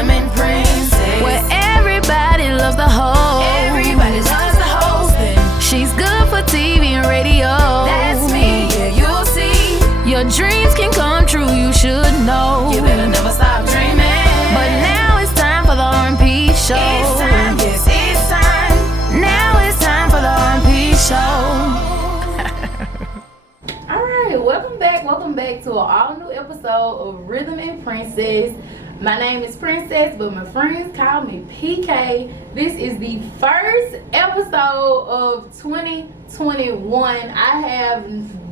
Rhythm and Princess, where everybody loves the host. everybody loves the hosting. She's good for TV and radio. That's me, yeah, you'll see. Your dreams can come true, you should know. You better never stop dreaming. But now it's time for the R&P show. It's time, yes, it's time. Now it's time for the R&P show. Alright, welcome back to an all new episode of Rhythm and Princess. My name is Princess, but my friends call me PK. This is the first episode of 2021. I have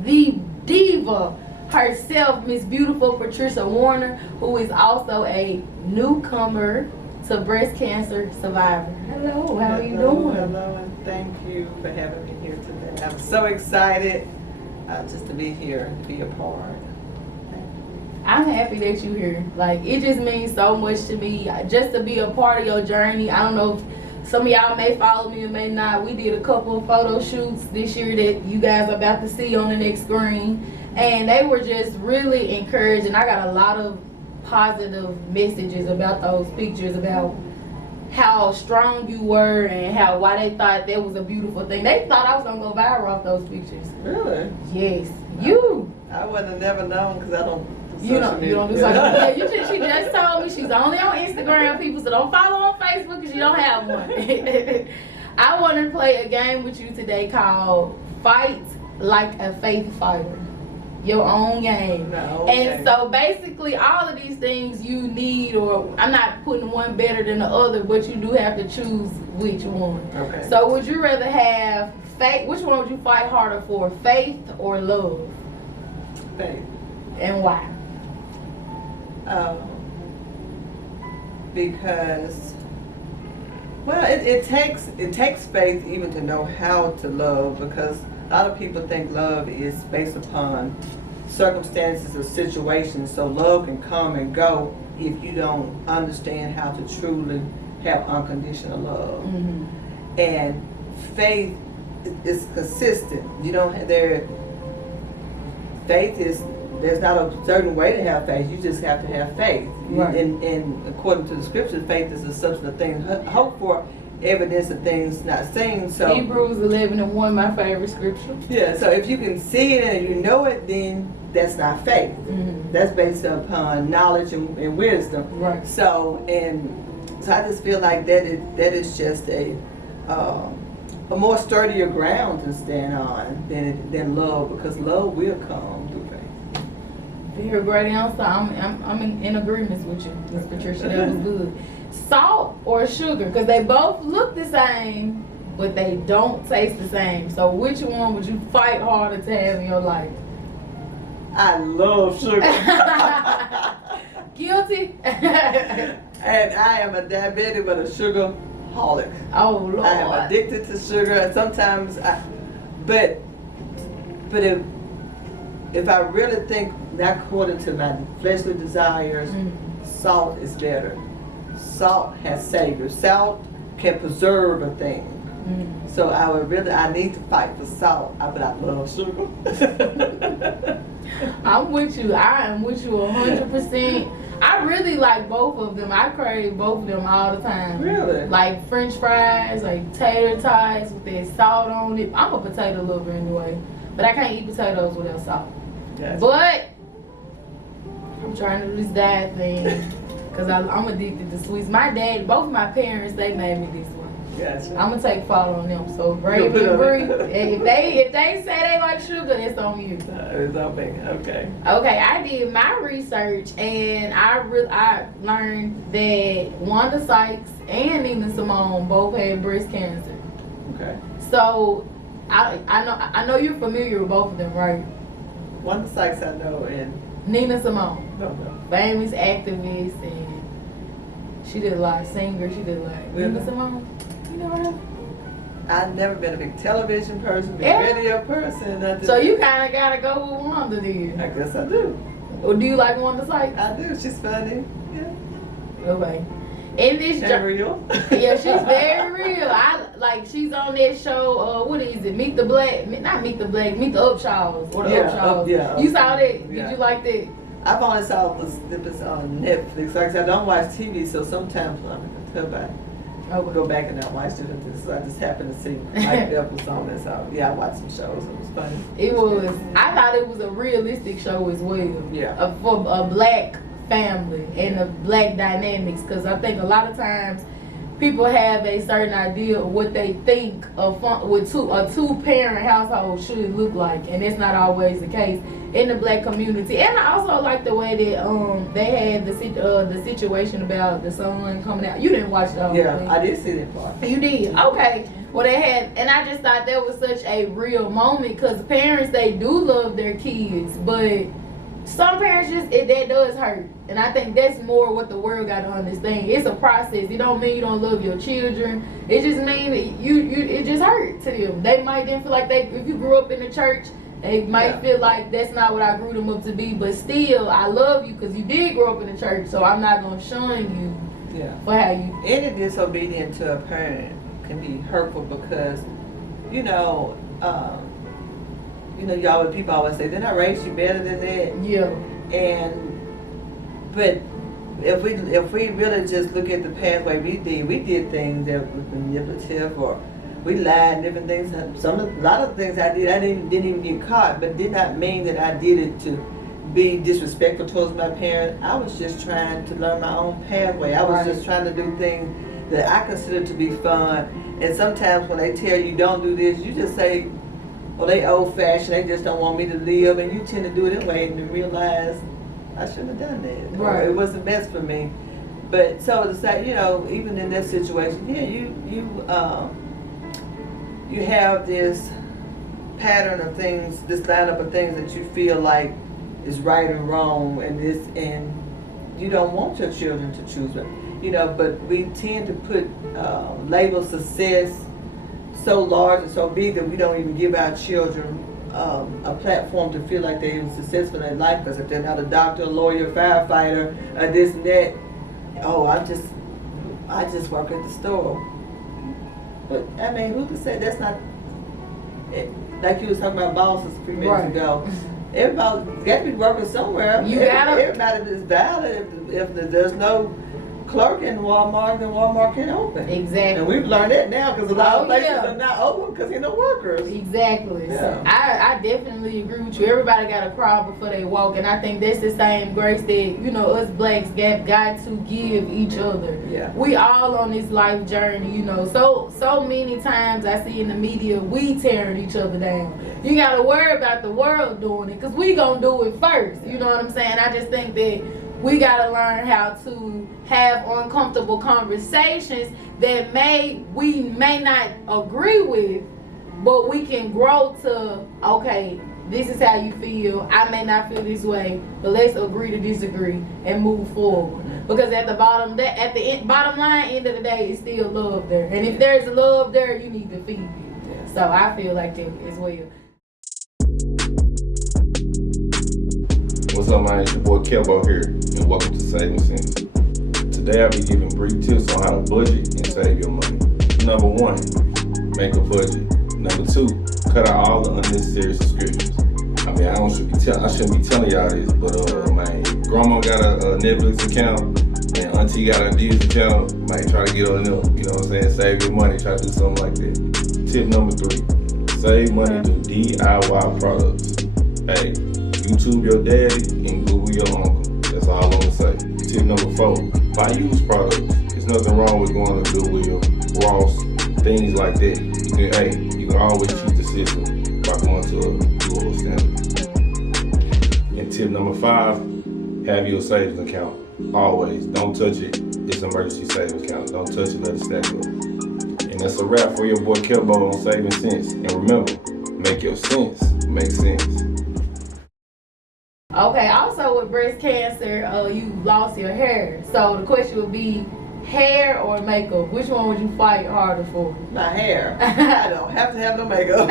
the diva herself, Miss Beautiful Patricia Warner, who is also a newcomer to breast cancer survivor. Hello, how are you doing? Hello, and thank you for having me here today. I'm so excited just to be here, to be a part. I'm happy that you're here. Like, it just means so much to me just to be a part of your journey. I don't know if some of y'all may follow me or may not. We did a couple of photo shoots this year that you guys are about to see on the next screen. And they were just really encouraging. I got a lot of positive messages about those pictures, about how strong you were and why they thought that was a beautiful thing. They thought I was going to go viral off those pictures. Really? Yes. You. I would have never known because I don't do You social don't media. do social media. She just told me she's only on Instagram, people, so don't follow on Facebook because you don't have one. I want to play a game with you today called Fight Like a Faith Fighter. Your own game. No, And so basically all of these things you need, or I'm not putting one better than the other, but you do have to choose which one. Okay. So would you rather have faith? Which one would you fight harder for, faith or love? Faith. And why? Because, well, it takes faith even to know how to love, because a lot of people think love is based upon circumstances or situations. So love can come and go if you don't understand how to truly have unconditional love. Mm-hmm. And faith is consistent. You don't have faith is, there's not a certain way to have faith. You just have to have faith. Right. And according to the scriptures, faith is a substance of things hoped for, evidence of things not seen. So Hebrews 11:1, my favorite scripture. yeah, so if you can see it and you know it, then that's not faith. Mm-hmm. That's based upon knowledge and wisdom. Right. So I just feel like that is just a more sturdier ground to stand on than love, because love will come through faith. Very great answer. I'm in agreement with you, Miss Patricia. That was good. Salt or sugar? Because they both look the same, but they don't taste the same. So which one would you fight harder to have in your life? I love sugar. Guilty? And I am a diabetic but a sugarholic. Oh Lord. I am addicted to sugar, and sometimes but if I really think not according to my fleshly desires, salt is better. Salt has savior. Salt can preserve a thing. So I need to fight for salt, but I love sugar. I'm with you. I am with you 100%. I really like both of them. I crave both of them all the time. Really? Like French fries, like tater tots with that salt on it. I'm a potato lover anyway, but I can't eat potatoes without salt. Yes. But I'm trying to do this diet thing because I'm addicted to sweets. Both my parents, they made me this one. Gotcha. I'm gonna take fault on them. So Brave and Bree, if they say they like sugar, it's on you. It's on me. Okay. Okay, I did my research and I learned that Wanda Sykes and Nina Simone both had breast cancer. Okay. So I know you're familiar with both of them, right? Wanda Sykes I know, and Nina Simone, no. famous activist, and she did a lot of singer. She did a lot. Nina Simone, you know her? I've never been a big television person, big Yeah. radio person. Nothing. So you kind of gotta go with Wanda then. I guess I do. Or do you like Wanda Sykes? I do. She's funny. Yeah. Okay. In this And real. yeah, she's very real. She's on that show. What is it? Not Meet the Upshaws or the Upshaws. Yeah. You saw that? Yeah. Did you like that? I've only saw the snippets on Netflix. Like I said, I don't watch TV, so sometimes I go back and I watch different things. So I just happened to see like the episode and so yeah, I watched some shows. It was funny. It was. I thought it was a realistic show as well. Yeah. For a black family and the black dynamics, because I think a lot of times people have a certain idea of what they think a two-parent household should look like, and it's not always the case in the black community. And I also like the way that they had the situation about the son coming out. You didn't watch the whole thing. I did see that part. You did? Okay. Well, they had, and I just thought that was such a real moment, because parents, they do love their kids, but some parents that does hurt. And I think that's more what the world got to understand. It's a process. It don't mean you don't love your children. It just means that it just hurt to them. They might then feel like if you grew up in the church, they might feel like that's not what I grew them up to be. But still, I love you because you did grow up in the church, so I'm not going to shun you for how you. Any disobedience to a parent can be hurtful because, y'all, people always say, didn't I raise you better than that? Yeah. But if we really just look at the pathway we did things that was manipulative, or we lied, different things. A lot of things I did, I didn't even get caught, but did not mean that I did it to be disrespectful towards my parents. I was just trying to learn my own pathway. I was just trying to do things that I consider to be fun. And sometimes when they tell you don't do this, you just say, well, they old-fashioned, they just don't want me to live, and you tend to do it anyway and realize I shouldn't have done that. Right. Or it wasn't best for me. But so to say, even in that situation, you have this pattern of things, this lineup of things that you feel like is right and wrong, and you don't want your children to choose them. But we tend to put label success so large and so big that we don't even give our children a platform to feel like they're successful in life, because if they're not a doctor, a lawyer, firefighter, this and that, I just work at the store. But I mean, who to say that's not like you was talking about bosses a few minutes ago. Everybody's got to be working somewhere. Everybody is valid. If there's no clerk in Walmart, then Walmart can't open. Exactly. And we've learned that now, because a lot of places are not open because there's no workers. Exactly. Yeah. So I definitely agree with you. Everybody got to crawl before they walk, and I think that's the same grace that us blacks got to give each other. Yeah. We all on this life journey, So many times I see in the media we tearing each other down. You got to worry about the world doing it, because we gonna do it first. You know what I'm saying? I just think that we got to learn how to have uncomfortable conversations that we may not agree with, but we can grow to, okay, this is how you feel. I may not feel this way, but let's agree to disagree and move forward. Because at the bottom line, end of the day, it's still love there. And if there's love there, you need to feed it. So I feel like that as well. What's up, man? It's your boy Kelbo here, and welcome to Saving Sense. Today I'll be giving brief tips on how to budget and save your money. Number 1, make a budget. Number 2, cut out all the unnecessary subscriptions. I mean, I shouldn't be telling y'all this, but man, grandma got a Netflix account and auntie got a Disney channel. Man, try to get on them. You know what I'm saying? Save your money. Try to do something like that. Tip number 3, save money through DIY products. Hey, YouTube your daddy and Google your uncle. That's all I'm gonna say. Tip number 4, buy used products. There's nothing wrong with going to Goodwill, Ross, things like that. You can always cheat the system by going to a Google standard. And tip number 5, have your savings account. Always. Don't touch it. It's an emergency savings account. Don't touch it, let it stack up. And that's a wrap for your boy Kelbo on Saving Sense. And remember, make your sense make sense. Okay, also with breast cancer, you lost your hair. So the question would be, hair or makeup? Which one would you fight harder for? My hair. I don't have to have no makeup.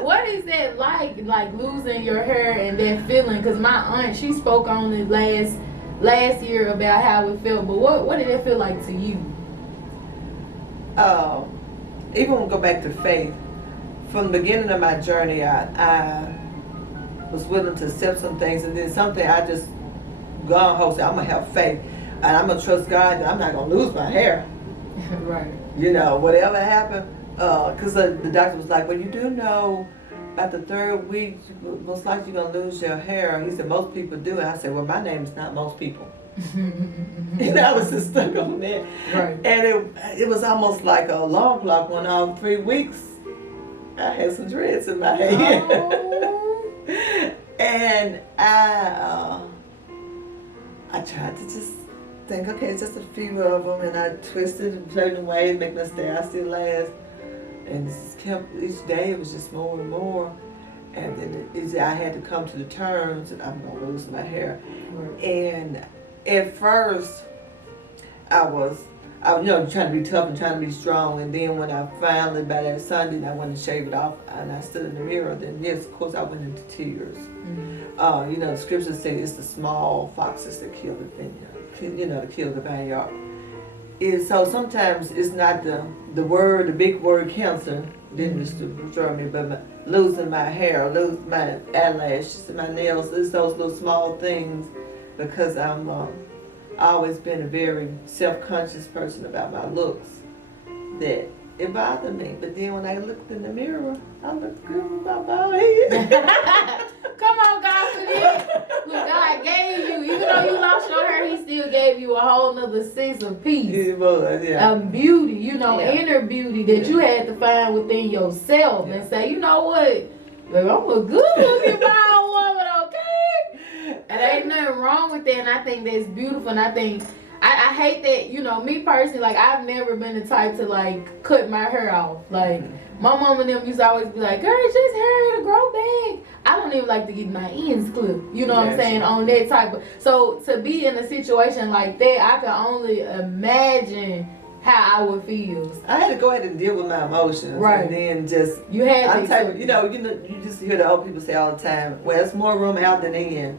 What is that like losing your hair and that feeling? Because my aunt, she spoke on it last year about how it felt. But what did it feel like to you? Even when we go back to faith, from the beginning of my journey, I was willing to accept some things, and then something I just gone ho said I'm gonna have faith, and I'm gonna trust God that I'm not gonna lose my hair. Right. You know, whatever happened, because the doctor was like, well, you do know at the 3rd week, most likely you're gonna lose your hair. He said most people do, and I said, well, my name is not most people. And I was just stuck on that. Right. And it was almost like a alarm clock went off. 3 weeks, I had some dreads in my head. Oh. And I tried to just think, okay, it's just a few of them, and I twisted in certain ways, making them stay still last. And it just kept, each day it was just more and more. And then I had to come to the terms that I'm gonna lose my hair. Right. And at first, I was trying to be tough and trying to be strong. And then when I finally, by that Sunday, I wanted to shave it off, and I stood in the mirror. Then yes, of course, I went into tears. Mm-hmm. The scriptures say it's the small foxes that kill the vineyard, to kill the vineyard. So sometimes it's not the big word cancer didn't destroy me, but losing my hair, losing my eyelashes, my nails, it's those little small things, because I've always been a very self-conscious person about my looks, that it bothered me. But then when I looked in the mirror, I looked good with my bald head. Come on, God, for this. Look, God gave you, even though you lost your hair, He still gave you a whole nother sense of peace. It was, yeah. Beauty, Yeah. inner beauty that you had to find within yourself and say, you know what, baby, I'm a good looking bald woman, okay? And ain't nothing wrong with that, and I think that's beautiful, and I think, I hate that, me personally, like, I've never been the type to, like, cut my hair off. Like, my mom and them used to always be like, girl, it's just hair, it'll grow back. I don't even like to get my ends clipped, you know what I'm saying, on that type of, so to be in a situation like that, I can only imagine how I would feel. I had to go ahead and deal with my emotions. Right. And then just, You had I'm to. type of, you just hear the old people say all the time, well, there's more room out than in.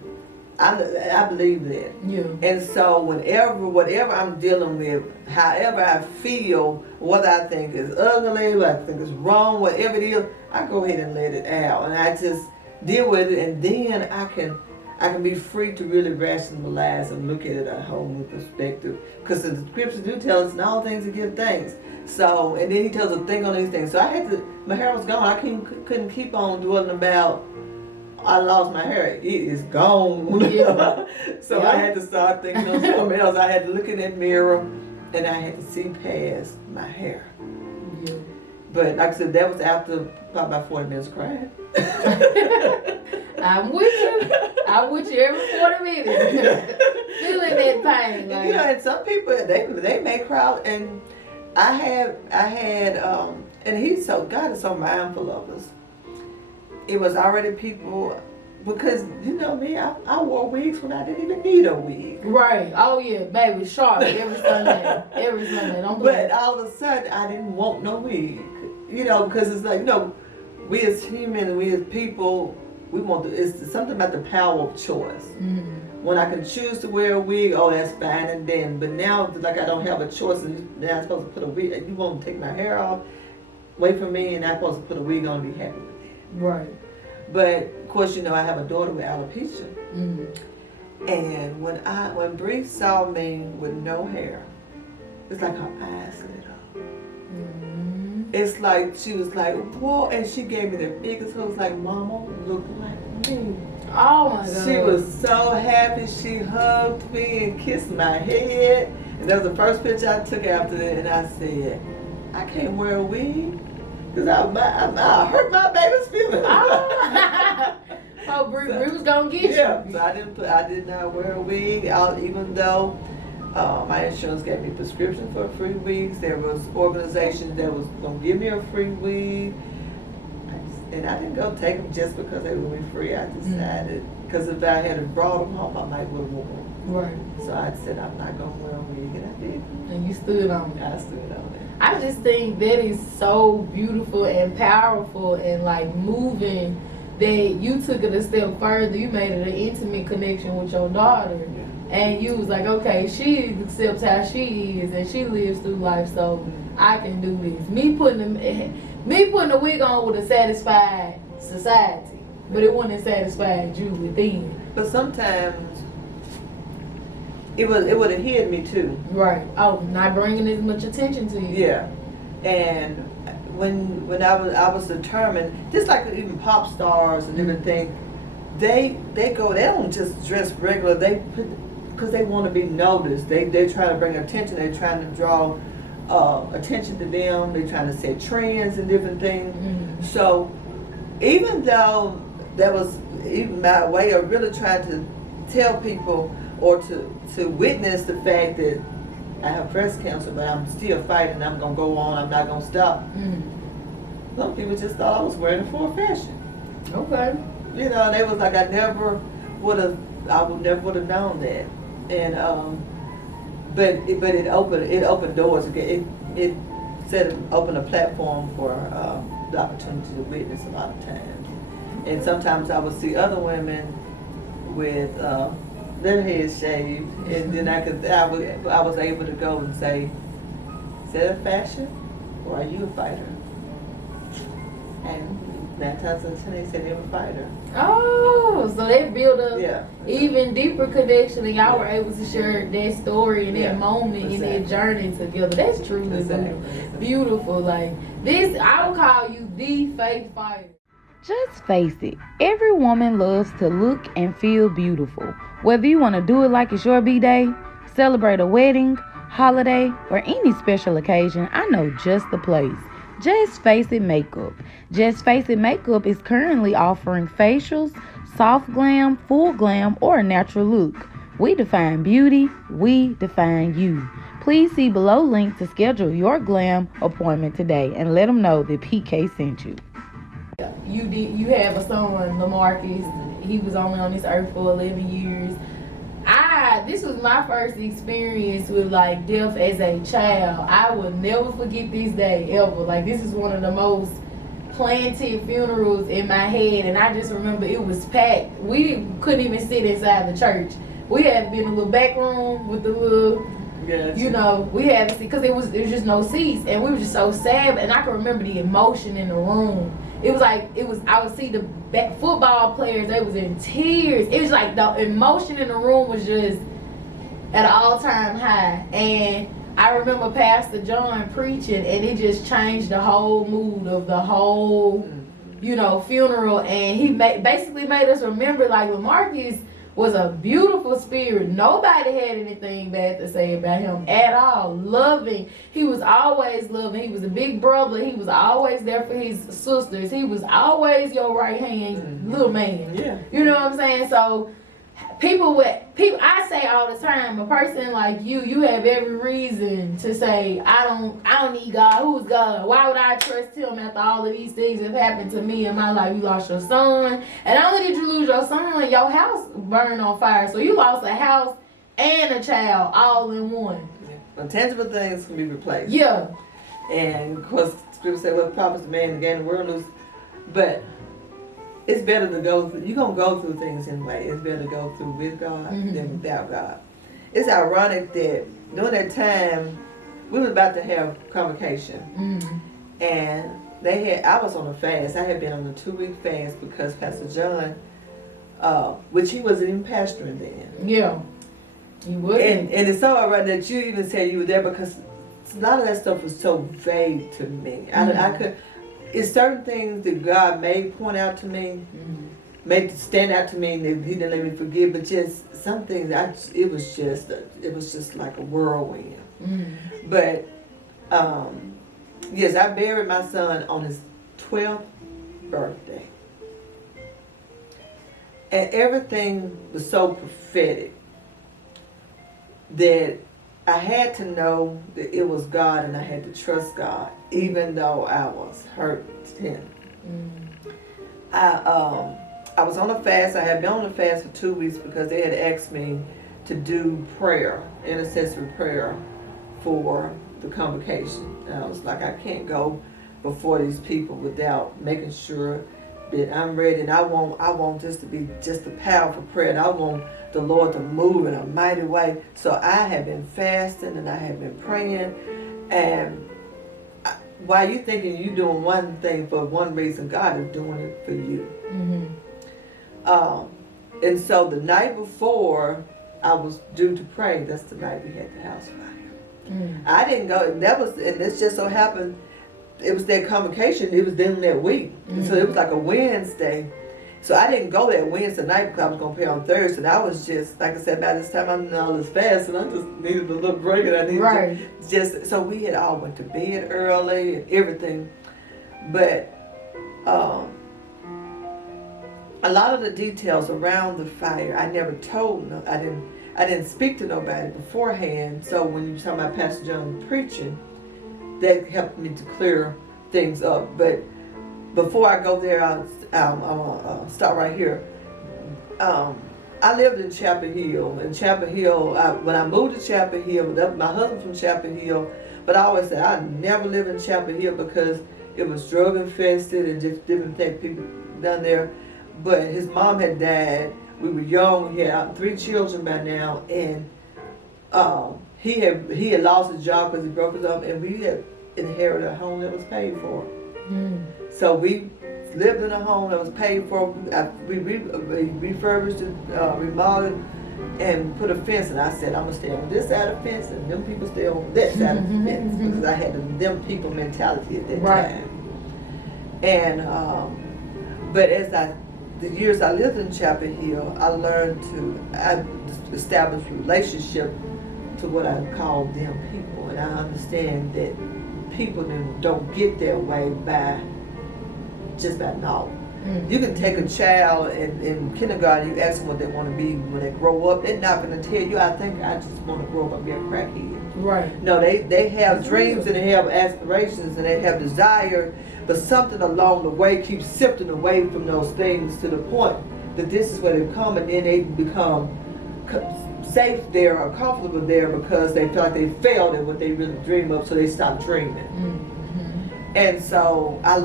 I believe that. Yeah. And so whatever I'm dealing with, however I feel, whether I think is ugly, whether I think is wrong, whatever it is, I go ahead and let it out. And I just deal with it, and then I can be free to really rationalize and look at it a whole new perspective. Because the scriptures do tell us in all things to give thanks. So, and then He tells us to think on these things. So my hair was gone. I couldn't keep on dwelling about, I lost my hair. It is gone. Yeah. So I had to start thinking of something else. I had to look in that mirror, and I had to see past my hair. Yeah. But like I said, that was after about 40 minutes of crying. I'm with you every 40 minutes. Feeling that pain. Like, And some people, they may cry, and I had, and God is so mindful of us. It was already people, because me, I wore wigs when I didn't even need a wig. right. Oh yeah, baby, sharp every Sunday. Every Sunday. Don't play. But all of a sudden, I didn't want no wig. Because it's like, we as humans, we as people, we want it's something about the power of choice. Mm-hmm. When I can choose to wear a wig, oh, that's fine and then. But now, like, I don't have a choice, and now I'm supposed to put a wig. You want to take my hair off? Wait for me, and I'm supposed to put a wig on and be happy with that. Right. But of course, I have a daughter with alopecia, Mm-hmm. and when Bree saw me with no hair, it's like her eyes lit up. Mm-hmm. It's like she was like, whoa, and she gave me the biggest hug. Like, Mama, look like me. Oh my God. She was so happy. She hugged me and kissed my head. And that was the first picture I took after that. And I said, I can't wear a wig because I hurt my baby's feelings. Oh, Bree was gonna get you. Yeah, so I did not wear a wig, even though my insurance gave me prescription for free wigs. There was organizations that was gonna give me a free wig, and I didn't go take them just because they were free. I decided, because if I had brought them home, I might would have worn them. Right. So I said I'm not gonna wear a wig, and I did. And you stood on it. I stood on it. I just think that is so beautiful and powerful and like moving that you took it a step further. You made it an intimate connection with your daughter. And you was like, okay, she accepts how she is and she lives through life, so I can do this. Me putting a wig on with a satisfied society. but it wouldn't have satisfied you within. But sometimes it would have hit me too. Right. Oh, not bringing as much attention to you. Yeah. And when I was determined, just like even pop stars and everything, they don't just dress regular. Because they want to be noticed. They're trying to bring attention. They're trying to draw attention to them. They're trying to set trends and different things. Mm-hmm. So even though that was even my way of really trying to tell people or to witness the fact that I have breast cancer, but I'm still fighting. I'm gonna go on. I'm not gonna stop. Mm-hmm. Some people just thought I was wearing it for fashion. Okay. You know, they was like, I would never would have known that. And but it opened doors again. It opened a platform for the opportunity to witness a lot of times. And sometimes I would see other women with their heads shaved, and then I was able to go and say, is that a fashion, or are you a fighter? And 9 times out of 10 they said they were a fighter. Oh, so they built a Yeah. even deeper connection, and y'all were able to share that story and that Yeah, moment and that exactly. journey together. That's truly Exactly. beautiful. Like this, I would call you the faith fighter. Just face it, every woman loves to look and feel beautiful. Whether you want to do it like it's your B-Day, celebrate a wedding, holiday, or any special occasion, I know just the place. Just Face It Makeup. Just Face It Makeup is currently offering facials, soft glam, full glam, or a natural look. We define beauty, we define you. Please see below link to schedule your glam appointment today and let them know that PK sent you. You have a son, LaMarcus. He was only on this earth for 11 years. This was my first experience with like death as a child. I will never forget this day ever. Like this is one of the most planted funerals in my head, and I just remember it was packed. We couldn't even sit inside the church. We had to be in a little back room with the little, you know, we had to see because there was just no seats, and we were just so sad. And I can remember the emotion in the room. It was like I would see the football players. They was in tears. It was like the emotion in the room was just at an all-time high. And I remember Pastor John preaching, and it just changed the whole mood of the whole, you know, funeral. And he basically made us remember like LaMarcus was a beautiful spirit. Nobody had anything bad to say about him at all. Loving. He was always loving. He was a big brother. He was always there for his sisters. He was always your right hand little man. Yeah. You know what I'm saying? So people, I say all the time, a person like you have every reason to say, I don't need God. Who's God? Why would I trust him after all of these things have happened to me in my life? You lost your son, and not only did you lose your son, your house burned on fire. So you lost a house and a child all in one. Well, tangible things can be replaced. Yeah. And of course, Scripture said, "What profits the man to gain the world?" Lose. But it's better to go through. You're gonna go through things anyway. It's better to go through with God than without God. It's ironic that during that time we was about to have convocation, and I was on a fast. I had been on a 2-week fast because Pastor John, which he wasn't even pastoring then. Yeah. He wasn't. And it's so ironic that you even said you were there because a lot of that stuff was so vague to me. I could. It's certain things that God may point out to me, may stand out to me that He didn't let me forget, but just some things, it was just like a whirlwind. But yes, I buried my son on his 12th birthday, and everything was so prophetic that I had to know that it was God, and I had to trust God, even though I was hurting. I was on a fast. I had been on a fast for 2 weeks because they had asked me to do prayer, intercessory prayer, for the convocation. And I was like, I can't go before these people without making sure that I'm ready. And I want this to be just a powerful prayer. And I want the Lord to move in a mighty way. So I have been fasting and I have been praying. And while you thinking you doing one thing for one reason, God is doing it for you. And so the night before I was due to pray, that's the night we had the house fire. I didn't go, and this just so happened, it was that convocation, it was then that week. And so it was like a Wednesday. So I didn't go that Wednesday night because I was going to pray on Thursday. And I was just, like I said, by this time I'm all this fast, and I just needed a little break, and I needed to just, so we had all went to bed early and everything. But a lot of the details around the fire, I never told, I didn't speak to nobody beforehand. So when you talk about Pastor John preaching, that helped me to clear things up. But before I go there, I'll start right here. I lived in Chapel Hill. In Chapel Hill, when I moved to Chapel Hill, my husband from Chapel Hill, but I always said I'd never live in Chapel Hill because it was drug infested and just different things people down there. But his mom had died. We were young. He had 3 children by now, and he had lost his job because he broke his arm, and we had inherited a home that was paid for. So we lived in a home that was paid for. We refurbished it, remodeled, and put a fence. And I said, I'm gonna stay on this side of the fence, and them people stay on that side of the fence, because I had the them people mentality at that time. And but as the years I lived in Chapel Hill, I learned to establish a relationship to what I call them people. And I understand that people don't get their way by just by knowledge. You can take a child in kindergarten, you ask them what they want to be when they grow up, they're not going to tell you, I think I just want to grow up and be a crackhead. Right. No, they have dreams and they have aspirations and they have desire, but something along the way keeps sifting away from those things to the point that this is where they come, and then they become safe there or comfortable there because they feel like they failed at what they really dream of, so they stop dreaming. And so I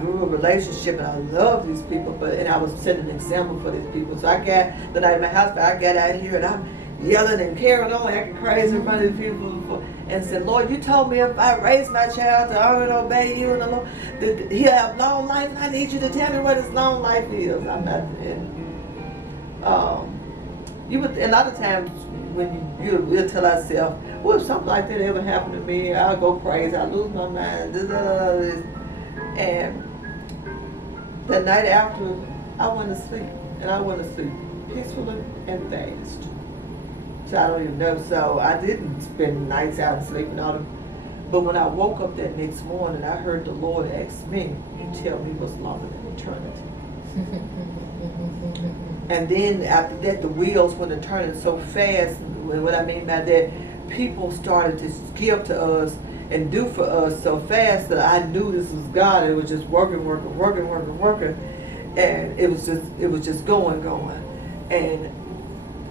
grew a relationship, and I love these people, and I was setting an example for these people. So I got, the night in my house, I got out here and I'm yelling and carrying on, acting crazy in front of these people, and said, Lord, you told me if I raise my child to honor and obey you, and the Lord, that he'll have long life, and I need you to tell me what his long life is. I'm not, you would, a lot of times when you'll tell ourselves, well, if something like that ever happened to me, I'll go crazy, I'll lose my mind, and the night after, I went to sleep, and I went to sleep peacefully and fast. So I don't even know, so I didn't spend nights out and sleeping all the, but when I woke up that next morning, I heard the Lord ask me, you tell me what's longer than eternity. And then after that, the wheels went turning so fast. What I mean by that, people started to give to us and do for us so fast that I knew this was God. It was just working, and it was just going. And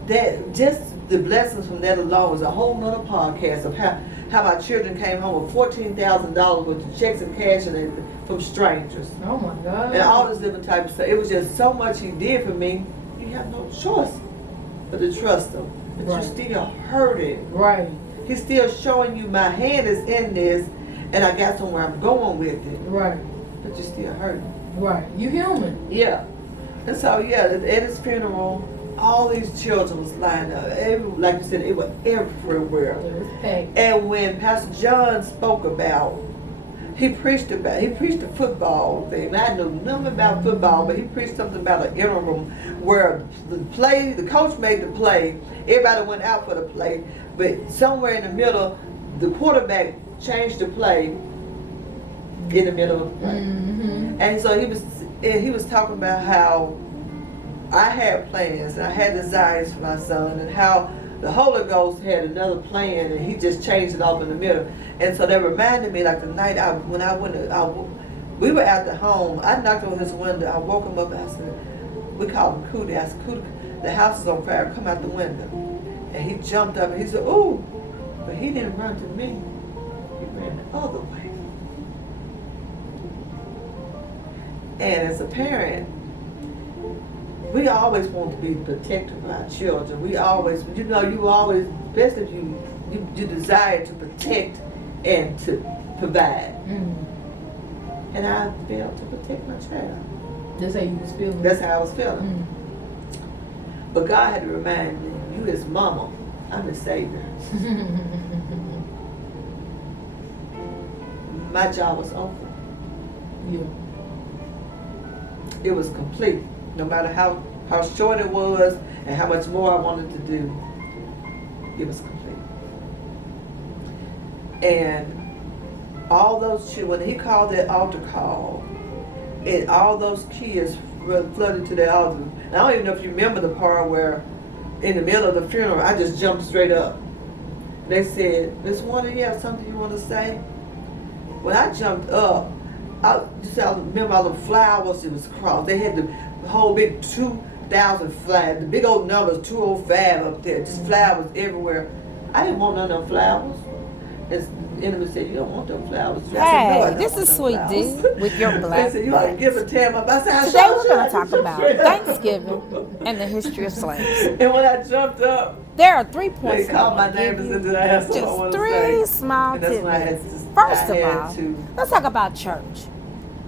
that, just the blessings from that alone was a whole nother podcast of how my children came home with $14,000 worth of checks and cash and from strangers. Oh my God! And all this different type of stuff. It was just so much He did for me. You have no choice but to trust Him. But you still hurting. Right. He's still showing you my hand is in this, and I got somewhere I'm going with it. Right. But you still hurting. Right. You human. Yeah. And so at his funeral, all these children was lined up. Like you said, it was everywhere. It was packed. And when Pastor John spoke about, he preached the football thing. I knew nothing about football, but he preached something about an interim where the coach made the play, everybody went out for the play, but somewhere in the middle, the quarterback changed the play in the middle of the play. And so he was talking about how I had plans and I had desires for my son, and how the Holy Ghost had another plan and He just changed it off in the middle. And so that reminded me, like the night when I went we were at the home, I knocked on his window, I woke him up and I said, we called him Cootie. I said, Cootie, the house is on fire, come out the window. And he jumped up and he said, ooh, but he didn't run to me, he ran the other way. And as a parent, we always want to be protective of our children. We always, you always, best if you desire to protect and to provide. And I failed to protect my child. That's how you was feeling? That's how I was feeling. But God had to remind me, you his mama, I'm his savior. My job was over. Yeah. It was complete. No matter how short it was and how much more I wanted to do, it was complete. And all those children, when he called that altar call, and all those kids flooded to the altar. And I don't even know if you remember the part where in the middle of the funeral, I just jumped straight up. They said, Miss Warner, you have something you want to say? When I jumped up, I remember all the flowers it was crossed. They had the whole big 2,000 flags, the big old numbers, 205 up there, just flowers everywhere. I didn't want none of them flowers. And the enemy said, you don't want them flowers. I said, no, I Hey, don't this want is them Sweet flowers. D with your They black said, you ought to give a damn about. I said, Today we're going to talk about Thanksgiving and the history of slaves. And when I jumped up, There are 3 they points that called I my want to name give and you. said that I had something I Just wanted to 3 say. small And that's when I had tidbits. to- First I of had all, to let's talk about church.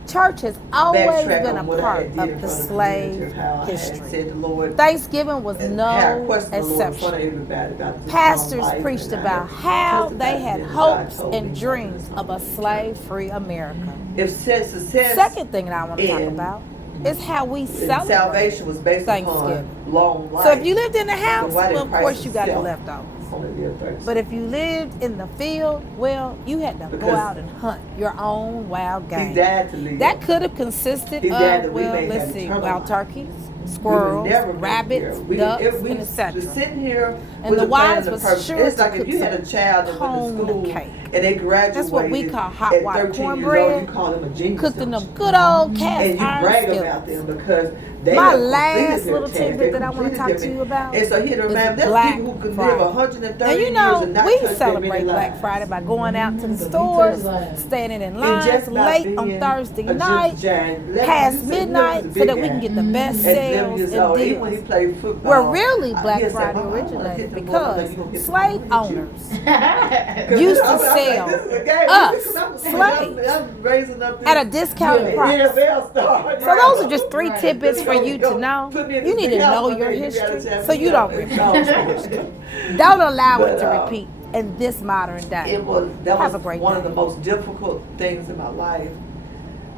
Church has always backtrack been on a what I part had did in of the front of slave community, of how I had history. said the Lord, Thanksgiving was and how I no questioned the Lord in front of exception. everybody about this Pastors long life, preached and I about had how testified they to had them that God hopes told me and dreams of a slave-free America. If success Second thing that I want to talk in- about is how we and celebrate salvation was based Thanksgiving. upon long life. So if you lived in the house, then why did well, of Christ course you got the himself leftovers. only live 30 But if you lived in the field, well, you had to go Because out and hunt your own wild game. He died to live. That could have consisted He died that of, we well, may let's have see, eternal wild life. turkeys, We would squirrels, never be rabbits, here. We- ducks, if we and was etc. sitting here And with the a plan wives and a was purpose. sure It's to like if cook you had a child that went to some school cake. and they graduated That's what we call hot at water 13 years old, cornbread, you call them a genius. cooked in don't them you? good old cast And you iron brag skillets. about them because they My have last completed their little task. tidbit They that I wanna completed talk their to you mission. about And so he had to is remind them Black people who could Friday. live 130 Now, you years know, and not we touch their celebrate many Black lives. Friday by going out to the But stores, he touched lives. standing in And lines just by late on being Thursday a night, giant, past you said, midnight, he was a so that big we can guy. get the best At 11 sales years and old, even when he deals. played football. Where really I- Black he said, Friday "Mama, I wanna originated hit the ball." because I'm like, "You gonna hit the slave ball, hit you." owners used to I was like, sell "This is a game." us, Because I'm slaves, raising up this- at a discounted price. NFL star. So those are just 3 Right. tidbits for you to know. You need to know your history so you don't repeat. Don't allow it But, to repeat in this modern day. That Have was a great one of day. the most difficult things in my life.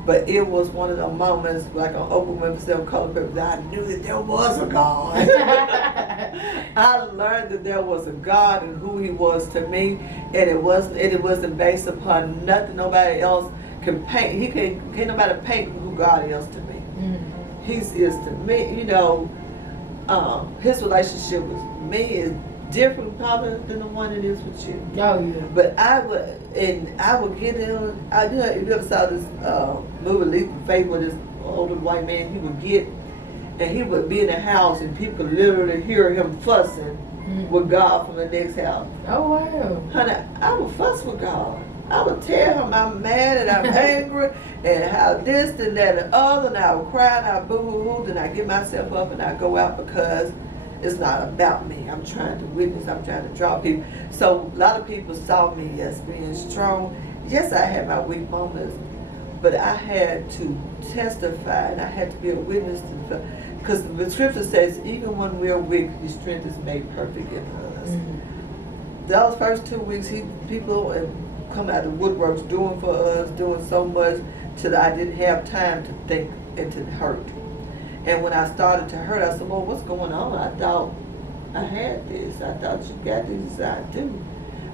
But it was one of the moments, like on Oprah Winfrey Color Purple, that I knew that there was a God. I learned that there was a God and who He was to me, and it wasn't based upon nothing nobody else can paint. Can't nobody paint who God is to me. He is to me. You know, His relationship with me is different probably than the one it is with you. Oh yeah. But I would get in. You know, if you ever saw this movie Leap of Faith with this older white man, he would get, and he would be in the house, and people could literally hear him fussing with God from the next house. Oh wow. Honey, I would fuss with God. I would tell him I'm mad and I'm angry and how this and that and other, and I would cry and I would boo-hoo-hoo, then I get myself up and I go out because it's not about me. I'm trying to witness. I'm trying to draw people. So a lot of people saw me as being strong. Yes, I had my weak moments, but I had to testify and I had to be a witness to the, because the scripture says, even when we're weak, His strength is made perfect in us. Those first 2 weeks, people come out of the woodworks doing for us, doing so much till I didn't have time to think and to hurt. And when I started to hurt, I said, well, what's going on? I thought I had this. I thought you got this. I do.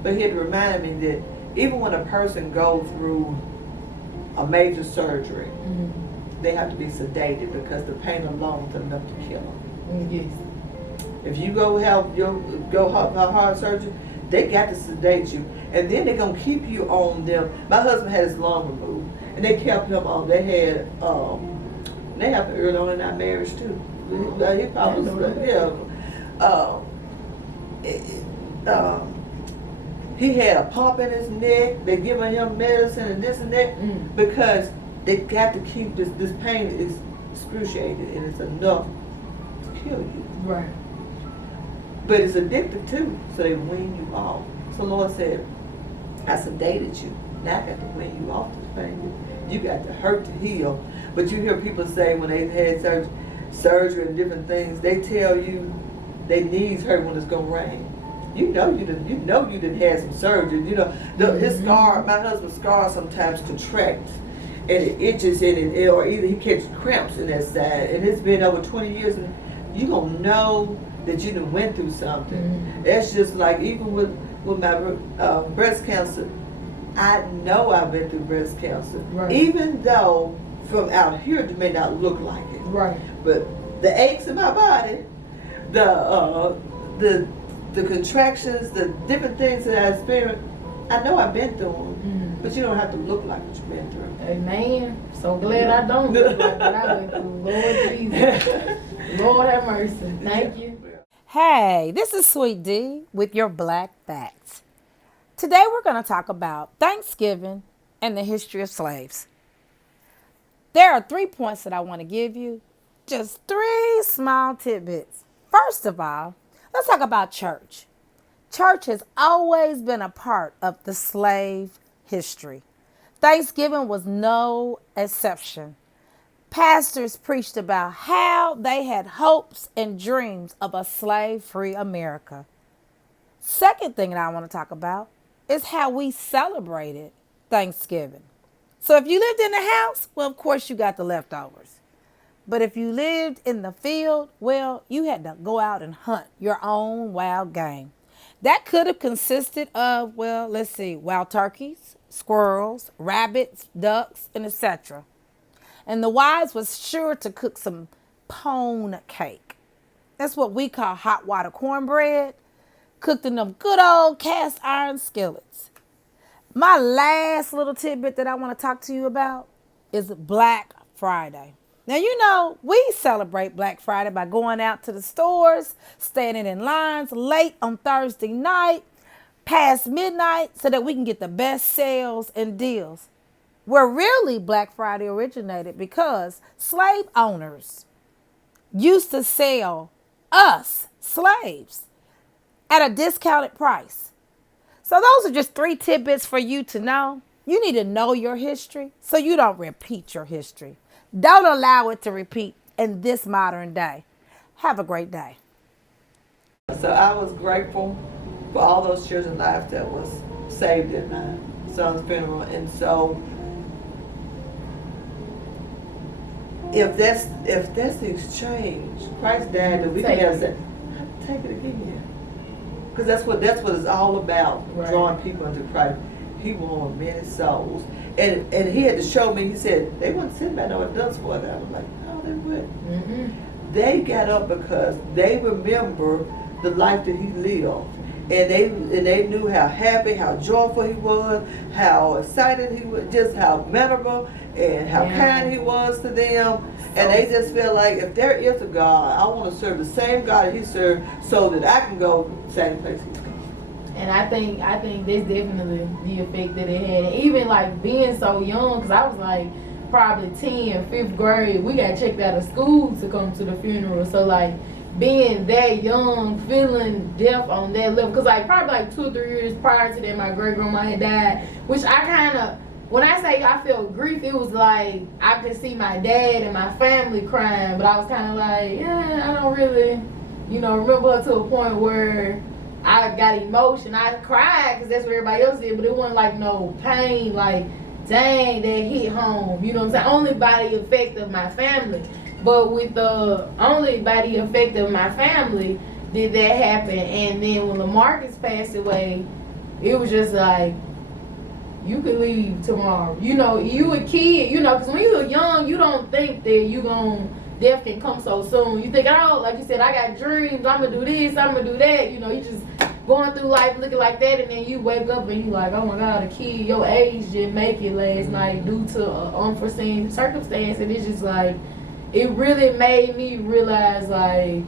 But He had reminded me that even when a person goes through a major surgery, they have to be sedated because the pain alone is enough to kill them. Yes. If you go have heart surgery, they got to sedate you. And then they're going to keep you on them. My husband had his lung removed, and they kept him on. They happened early on in our marriage too. He probably he had a pump in his neck. They giving him medicine and this and that because they got to keep this pain is excruciating and it's enough to kill you. Right. But it's addictive too, so they wean you off. So Lord said, I sedated you. Now I got to wean you off this pain. You got to hurt to heal. But you hear people say when they had surgery, surgery and different things, they tell you their knees hurt when it's gonna rain. You know you didn't have some surgery. You know, his scar, my husband's scar sometimes contracts and it itches in it, or either he catches cramps in that side, and it's been over 20 years, and you gonna know that you done went through something. That's just like, even with my breast cancer, I know I've been through breast cancer. Right. Even though from out here it may not look like it. Right. But the aches in my body, the contractions, the different things that I experienced, I know I've been through them. But you don't have to look like what you've been through. Amen. So glad I don't look like what I went through. Lord Jesus. Lord have mercy. Thank you. Hey, this is Sweet D with your Black Facts. Today we're going to talk about Thanksgiving and the history of slaves. There are 3 points that I want to give you, just 3 small tidbits. First of all, let's talk about church. Church has always been a part of the slave history. Thanksgiving was no exception. Pastors preached about how they had hopes and dreams of a slave-free America. Second thing that I want to talk about is how we celebrated Thanksgiving. So if you lived in the house, well, of course you got the leftovers. But if you lived in the field, well, you had to go out and hunt your own wild game. That could have consisted of, well, let's see, wild turkeys, squirrels, rabbits, ducks, and etc. And the wives was sure to cook some pone cake. That's what we call hot water cornbread, cooked in them good old cast iron skillets. My last little tidbit that I want to talk to you about is Black Friday. Now, you know, we celebrate Black Friday by going out to the stores, standing in lines late on Thursday night, past midnight, so that we can get the best sales and deals. Where really Black Friday originated because slave owners used to sell us, slaves, at a discounted price. So those are just 3 tidbits for you to know. You need to know your history so you don't repeat your history. Don't allow it to repeat in this modern day. Have a great day. So I was grateful for all those children's lives that was saved at my son's funeral. And so if that's the exchange, Christ died that we can have that, take it again. Because that's what it's all about, right. Drawing people into Christ. He won many souls. And he had to show me, he said, they wouldn't sit back no adults for that. I was like, no, they wouldn't. They got up because they remember the life that he lived. And they knew how happy, how joyful he was, how excited he was, just how memorable and how kind he was to them. And they just feel like, if there is a God, I want to serve the same God that he served so that I can go the same place he's going. And I think that's definitely the effect that it had. And even like being so young, because I was like probably 10, 5th grade, we got checked out of school to come to the funeral. So like being that young, feeling death on that level, because like probably like 2 or 3 years prior to that, my great grandma had died, which I kind of, when I say I felt grief, it was like I could see my dad and my family crying, but I was kind of like, yeah, I don't really, remember her to a point where I got emotion. I cried because that's what everybody else did, but it wasn't like no pain, like, dang, that hit home. You know what I'm saying? Only by the effect of my family. But with only by the effect of my family did that happen. And then when LaMarcus passed away, it was just like, you could leave tomorrow. You a kid, because when you were young, you don't think that death can come so soon. You think, oh, like you said, I got dreams, I'm going to do this, I'm going to do that. You just going through life looking like that, and then you wake up and you like, oh my God, a kid your age didn't make it last night due to unforeseen circumstance. And it's just like, it really made me realize, like,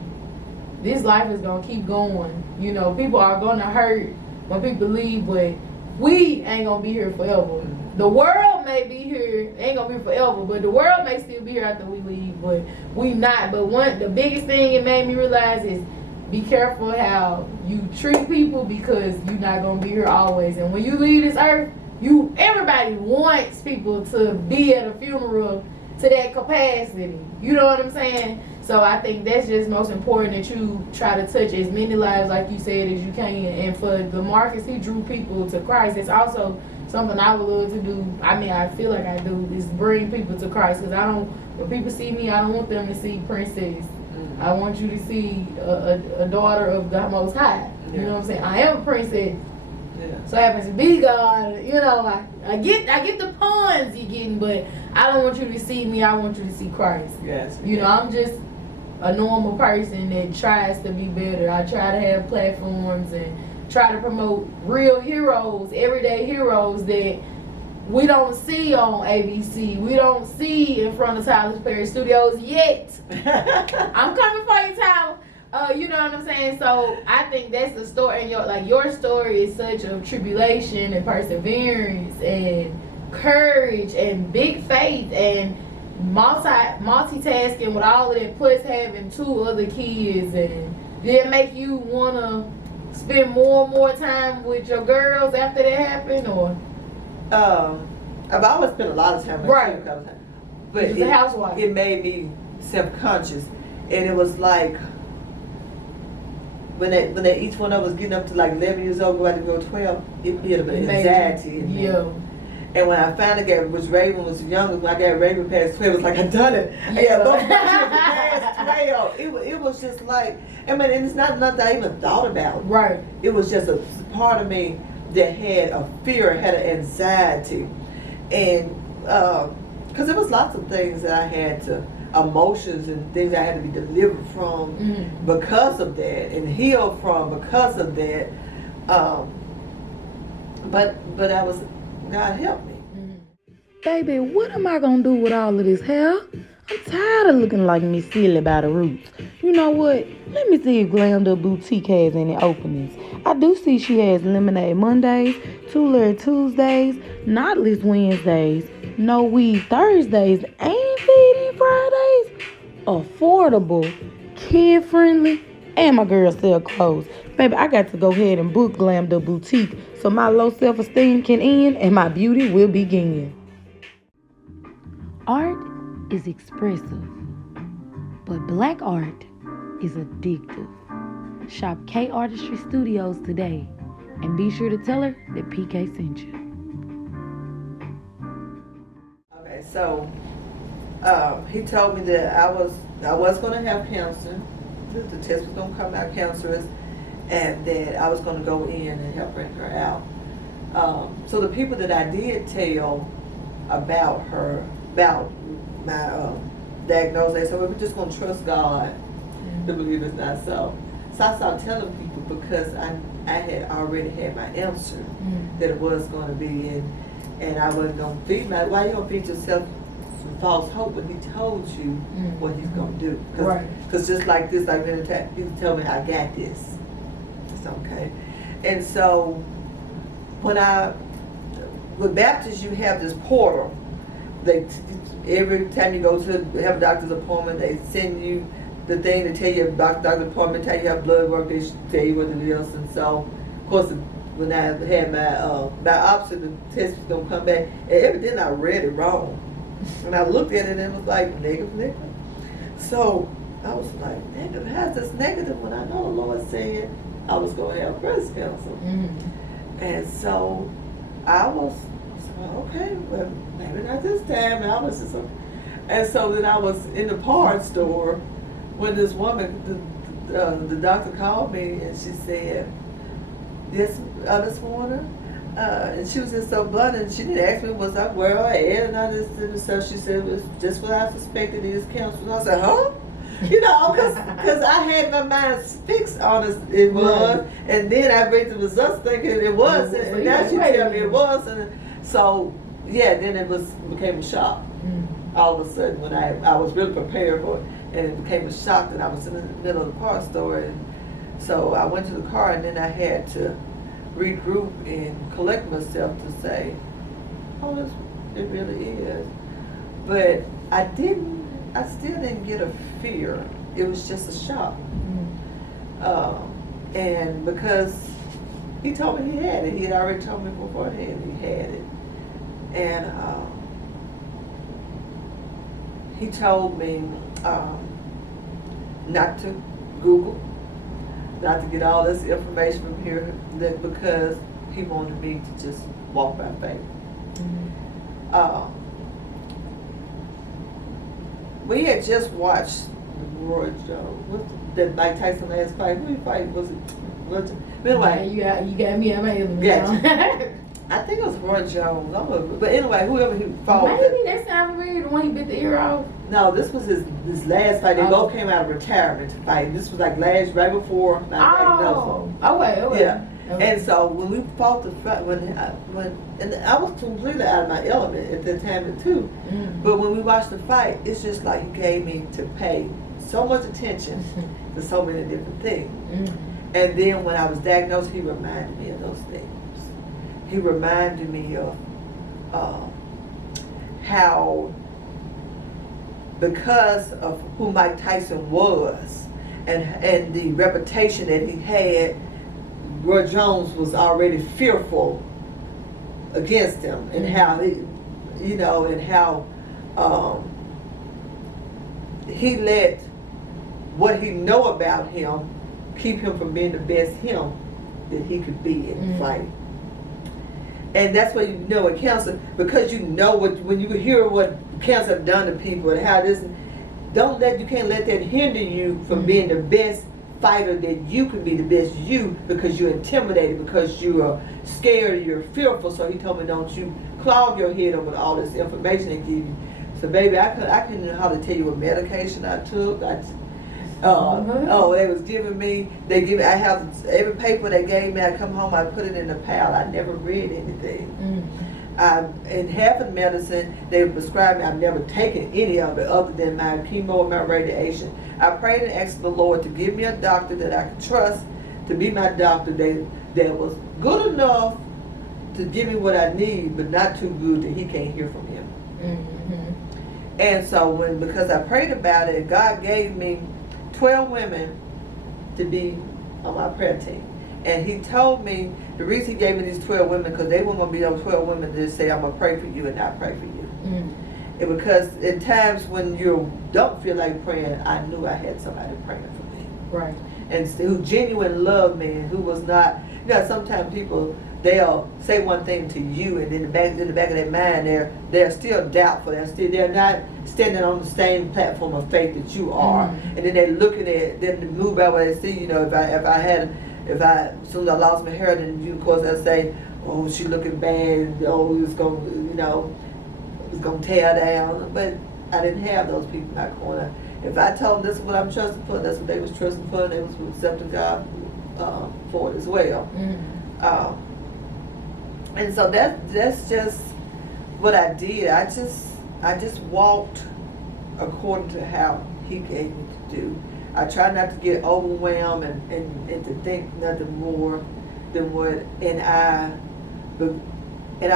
this life is going to keep going. People are going to hurt when people leave, but we ain't going to be here forever. The world may be here, ain't gonna be forever, but the world may still be here after we leave, but we not. But the biggest thing it made me realize is be careful how you treat people, because you're not gonna be here always. And when you leave this earth, everybody wants people to be at a funeral to that capacity. You know what I'm saying? So I think that's just most important, that you try to touch as many lives, like you said, as you can. And for DeMarcus, he drew people to Christ. It's also something I would love to do. I mean, I feel like I do, is bring people to Christ. Because when people see me, I don't want them to see princess. I want you to see a daughter of the Most High. You know what I'm saying? I am a princess. Yeah. So I happens to be God. You know, I get the puns you getting, but I don't want you to see me. I want you to see Christ. Yes. You know, I'm just a normal person that tries to be better. I try to have platforms and try to promote real heroes, everyday heroes that we don't see on ABC. We don't see in front of Tyler Perry Studios yet. I'm coming for you, Tyler. You know what I'm saying? So I think that's the story. And your story is such of tribulation and perseverance and courage and big faith and multitasking with all of that, plus having 2 other kids. And did it make you want to spend more and more time with your girls after that happened, or? I've always spent a lot of time with right. them, but she was a housewife. It made me self-conscious, and it was like when they each one of us getting up to like 11 years old, going to go 12, it hit a bit of anxiety in me. Yeah. And when I finally got, which Raven was younger, when I got Raven past 12, it was like, I done it. Yeah, both past 12. It was just like, I mean, and it's not nothing I even thought about. Right. It was just a part of me that had a fear, had an anxiety. And, because there was lots of things that I had to, emotions and things I had to be delivered from because of that, and healed from because of that. But I was, God help me. Baby, what am I gonna do with all of this hair? I'm tired of looking like Miss Silly by the roots. You know what? Let me see if Glammed Up Boutique has any openings. I do see she has Lemonade Mondays, Tuller Tuesdays, Knotless Wednesdays, No Weave Thursdays, and Feeding Fridays. Affordable, kid-friendly, and my girls sell clothes. Baby, I got to go ahead and book Glammed Up Boutique so my low self-esteem can end and my beauty will begin. Art is expressive, but black art is addictive. Shop K Artistry Studios today and be sure to tell her that PK sent you. Okay, so he told me that I was going to have cancer. The test was going to come out cancerous, and that I was going to go in and help bring her out. So the people that I did tell about my diagnosis, they said, well, we're just going to trust God to believe it's not so. So I started telling people because I had already had my answer that it was going to be, and I wasn't going to feed my, why you going to feed yourself some false hope when he told you what he's going to do? Because just like this, like many times, people tell me I got this. It's okay. And so with Baptist, you have this portal. Every time you go to have a doctor's appointment, they send you the thing to tell you about doctor's appointment, tell you have blood work, they tell you what it is. And so, of course, when I had my biopsy, the test was going to come back, and evidently I read it wrong. And I looked at it and it was like negative. So I was like, negative, how's this negative when I know the Lord said I was going to have breast cancer? And so I was, okay, well, maybe not this time. And I was just, and so then I was in the part store when this woman, the doctor called me and she said, yes, Miss Warner. And she was just so blunt, and she didn't ask me was I where I at and all this and stuff. She said it was just what I suspected is cancer. And I said, huh? You know, because I had my mind fixed on it was, and then I read the results thinking it was, and now she tell me it was, and so yeah, then it became a shock. All of a sudden, when I was really prepared for it, and it became a shock that I was in the middle of the car store, and so I went to the car, and then I had to regroup and collect myself to say, oh, it really is. But I still didn't get a fear. It was just a shock. And because he told me he had it. He had already told me beforehand he had it. And he told me not to Google, not to get all this information from here, because he wanted me to just walk by faith. We had just watched Roy Jones. That Mike Tyson last fight. Who he fight? Was it? Anyway, you got me at my element. Gotcha. I think it was Roy Jones. But anyway, whoever he fought. Maybe that sound familiar. The one he bit the ear off. No, this was his last fight. They both came out of retirement to fight. This was like right before. Okay. Yeah. And so when we fought the fight, and I was completely out of my element at that time too. But when we watched the fight, it's just like he gave me to pay so much attention to so many different things. And then when I was diagnosed, he reminded me of those things. He reminded me of how, because of who Mike Tyson was and the reputation that he had, Roy Jones was already fearful against him, and how he let what he know about him keep him from being the best him that he could be in the fight. And that's what you know in cancer, because you know when you hear what cancer have done to people and how this, you can't let that hinder you from being the best fighter that you can be, the best you, because you're intimidated, because you are scared, you're fearful. So he told me, don't you clog your head up with all this information they give you. So baby, I couldn't know how to tell you what medication I took. They was giving me, I have every paper they gave me, I come home, I put it in the pile. I never read anything. In half of the medicine they prescribed me, I've never taken any of it other than my chemo and my radiation. I prayed and asked the Lord to give me a doctor that I could trust, to be my doctor that was good enough to give me what I need, but not too good that he can't hear from him. And so because I prayed about it, God gave me 12 women to be on my prayer team. And he told me, the reason he gave me these 12 women, because they weren't going to be those 12 women that just say, I'm going to pray for you and not pray for you. And because in times when you don't feel like praying, I knew I had somebody praying for me. Right. And who genuinely loved me, and who was not, sometimes people, they'll say one thing to you, and in the back of their mind, they're still doubtful. They're not standing on the same platform of faith that you are. And then they're looking at them to move by what they see. As soon as I lost my hair, then you, of course, I say, oh, she looking bad. Oh, it's gonna tear down. But I didn't have those people in my corner. If I told them this is what I'm trusting for, that's what they was trusting for, and they was accepting God for it as well. And so that's just what I did. I just walked according to how he gave me to do. I try not to get overwhelmed and to think nothing more than what, and I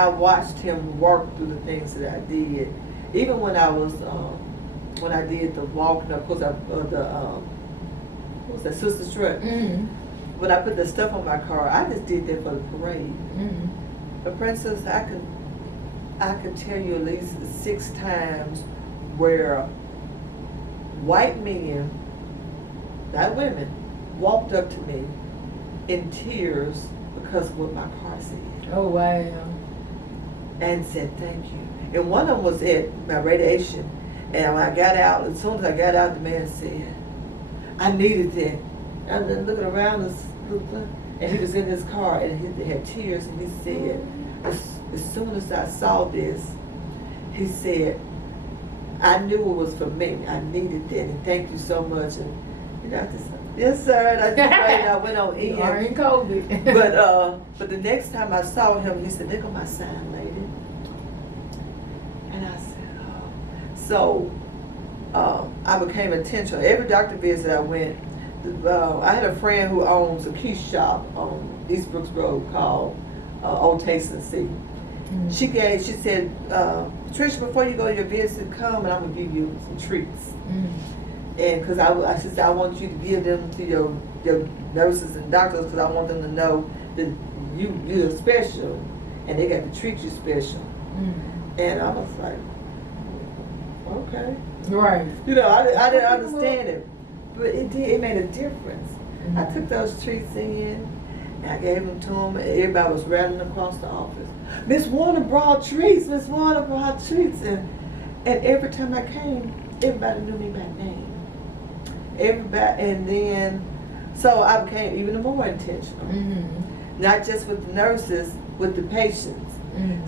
watched him work through the things that I did. Even when I was when I did the walking, of course, what was that, Sister's Truck? When I put the stuff on my car, I just did that for the parade. But Princess, I could tell you at least 6 times where white men, not women, walked up to me in tears because of what my car said. Oh, wow. And said thank you. And one of them was at my radiation. And when I got out, as soon as I got out, the man said, I needed that. I've been looking around and he was in his car and he had tears, and he said, as soon as I saw this, he said, I knew it was for me. I needed that, and thank you so much. And I just, yes sir, and I just prayed, I went on in. You are in COVID. But the next time I saw him, he said, look at my sign, lady. And I said, oh. So I became intentional. Every doctor visit I went, I had a friend who owns a quiche shop on East Brooks Road called Old Taste and See. She said, Tricia, before you go to your visit, come and I'm gonna give you some treats. And because she said, I want you to give them to your nurses and doctors, because I want them to know that you're special, and they got to treat you special. And I was like, okay. Right. I didn't understand it. but it made a difference. I took those treats in, and I gave them to them, and everybody was rattling across the office. Miss Warner brought treats, Miss Warner brought treats, and every time I came, everybody knew me by name. Everybody, and then, so I became even more intentional. Not just with the nurses, with the patients.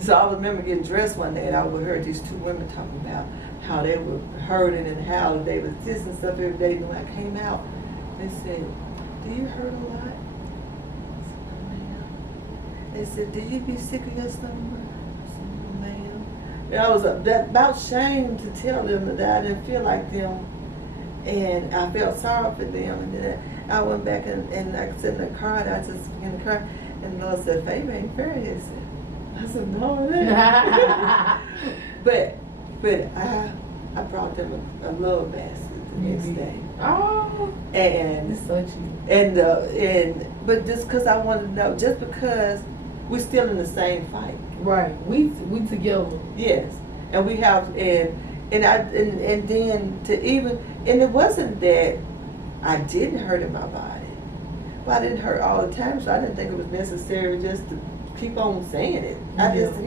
So I remember getting dressed one day, and I overheard these two women talking about how they were hurting and how they was this and stuff every day. And when I came out, they said, "Do you hurt a lot?" I said, "No, ma'am." They said, "Did you be sick of your stomach?" I said, "No, ma'am." And I was about ashamed to tell them that I didn't feel like them, and I felt sorry for them. And then I went back and I sat in the car, and I just began to cry. And the Lord said, "Faith ain't fair." He said, I said, "No, it ain't." but I brought them a love basket the next day. Oh, And it's so cute. But just because I wanted to know, just because we're still in the same fight. Right, we together. Yes, and we have and then to even, and it wasn't that I didn't hurt in my body. Well, I didn't hurt all the time, so I didn't think it was necessary just to keep on saying it. I just,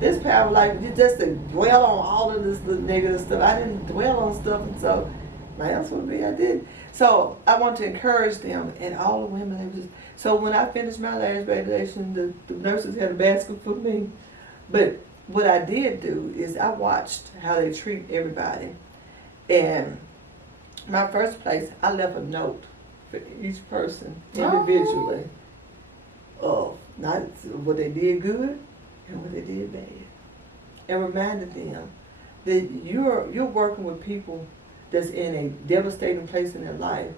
this power, like, just to dwell on all of this little negative stuff. I didn't dwell on stuff, and so my answer would be I did. So I want to encourage them, and all the women. They just, so when I finished my last graduation, the nurses had a basket for me. But what I did do is I watched how they treat everybody, and my first place, I left a note for each person individually of not what they did good and what they did bad, and reminded them that you're working with people that's in a devastating place in their life,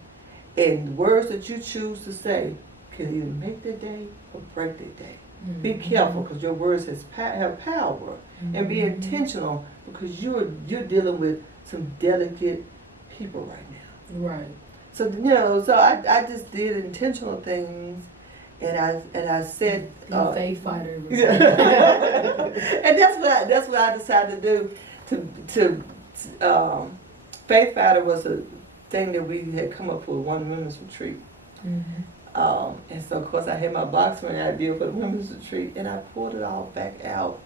and the words that you choose to say can either make their day or break their day. Be careful, because your words have power, and be intentional, because you're dealing with some delicate people right now. Right. So so I just did intentional things, and I said faith fighter. and that's what I decided to do. Faith fighter was a thing that we had come up with one women's retreat. And so of course I had my box running idea for the women's retreat, and I pulled it all back out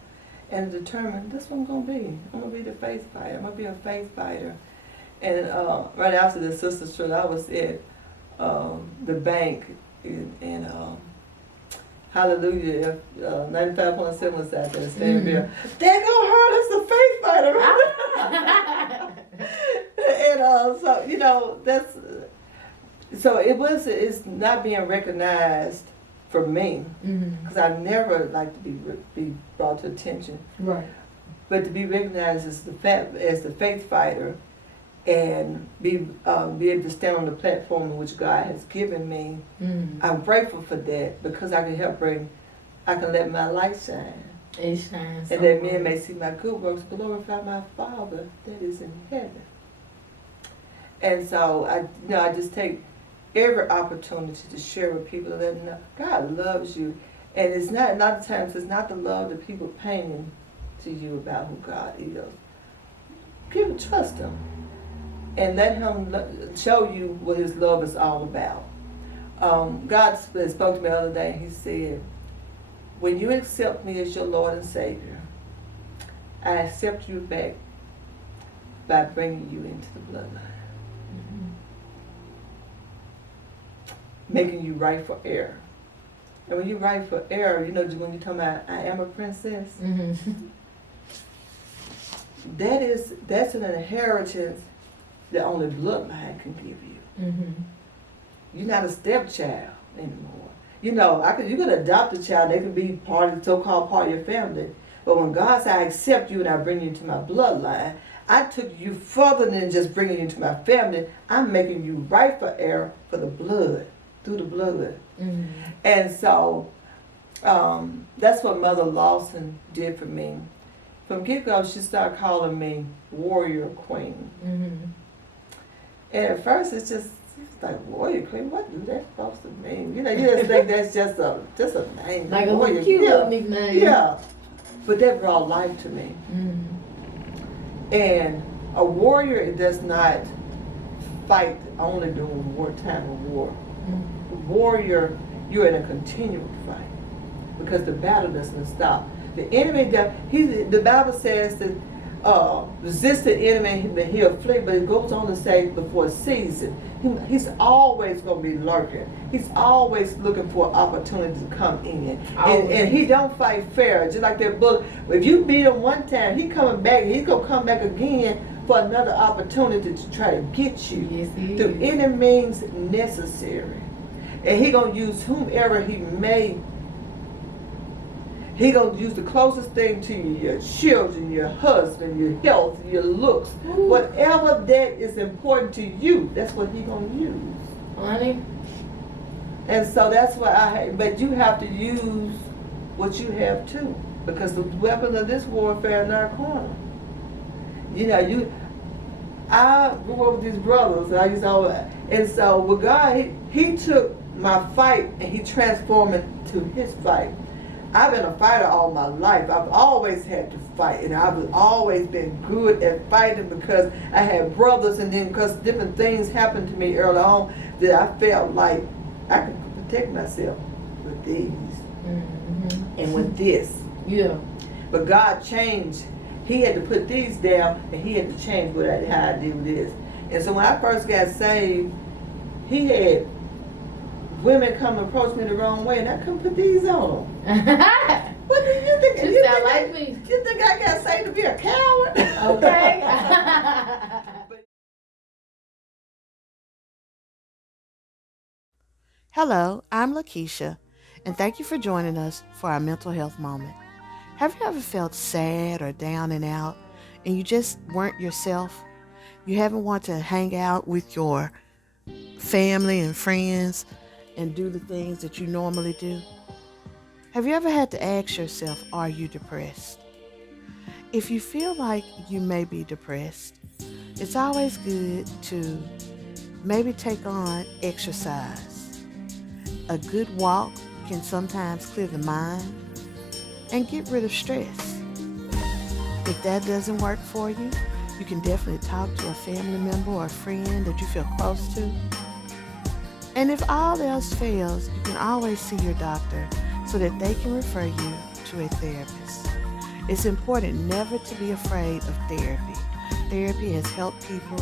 and determined this one I'm gonna be. I'm gonna be the faith fighter. I'm gonna be a faith fighter. And right after the sisters' trip, I was at the bank in Hallelujah, 95.7 was out there standing there. They're gonna hurt us, the faith fighter. And so that's so it's not being recognized for me, because I never like to be brought to attention. Right. But to be recognized as the faith fighter, and be able to stand on the platform in which God has given me. I'm grateful for that, because I can let my light shine. It shines. And that men may see my good works, glorify my Father that is in heaven. And so I just take every opportunity to share with people, let them know God loves you. And it's not, a lot of times it's not the love that people painting to you about who God is. People trust Him, and let Him show you what His love is all about. God spoke to me the other day. He said, when you accept me as your Lord and Savior, I accept you back by bringing you into the bloodline. Making you right for air. And when you right for air, when you're talking about I am a princess, that's an inheritance that only bloodline can give you. You're not a stepchild anymore. You can adopt a child, they can be so-called part of your family. But when God said, I accept you and I bring you into my bloodline, I took you further than just bringing you into my family. I'm making you right for air for the blood, through the blood. And so that's what Mother Lawson did for me. From get-go, she started calling me Warrior Queen. And at first, it's like Warrior Queen. What do that supposed to mean? You just think that's just a name, like a little cute little nickname. Yeah, but that brought life to me. And a warrior does not fight only during wartime or war. Warrior, you're in a continual fight because the battle doesn't stop. The enemy, the Bible says that resist the enemy, that he'll flee, but it goes on to say before season. He's always going to be lurking. He's always looking for opportunity to come in. And he don't fight fair. Just like that bullet. If you beat him one time, he's going to come back again for another opportunity to try to get you. Yes, he through is. any means necessary. And he going to use whomever he may. He going to use the closest thing to you, your children, your husband, your health, your looks. Ooh. Whatever that is important to you, that's what he going to use. Honey. And so that's why but you have to use what you have too. Because the weapons of this warfare are not carnal. You know, I grew up with these brothers, and so with God, he took my fight and he transformed it to his fight. I've been a fighter all my life. I've always had to fight, and I've always been good at fighting because I had brothers, and then because different things happened to me early on that I felt like I could protect myself with these and with this. Yeah. But God changed. He had to put these down, and he had to change how I did with this. And so when I first got saved, he had women come and approach me the wrong way, and I couldn't put these on them. What do you think? You sound like me. You think I got saved to be a coward? Okay. Hello, I'm Lakeisha, and thank you for joining us for our mental health moment. Have you ever felt sad or down and out, and you just weren't yourself? You haven't wanted to hang out with your family and friends and do the things that you normally do? Have you ever had to ask yourself, are you depressed? If you feel like you may be depressed, it's always good to maybe take on exercise. A good walk can sometimes clear the mind and get rid of stress. If that doesn't work for you, you can definitely talk to a family member or a friend that you feel close to. And if all else fails, you can always see your doctor so that they can refer you to a therapist. It's important never to be afraid of therapy. Therapy has helped people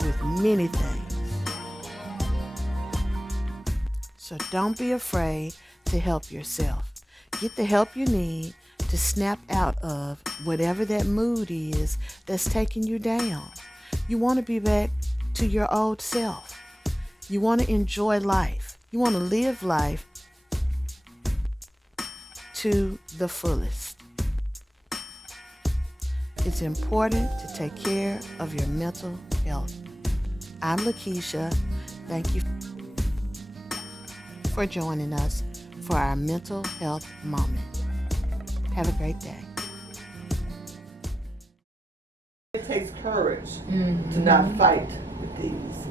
with many things. So don't be afraid to help yourself. Get the help you need to snap out of whatever that mood is that's taking you down. You want to be back to your old self. You want to enjoy life. You want to live life to the fullest. It's important to take care of your mental health. I'm Lakeisha. Thank you for joining us for our mental health moment. Have a great day. It takes courage to not fight with these.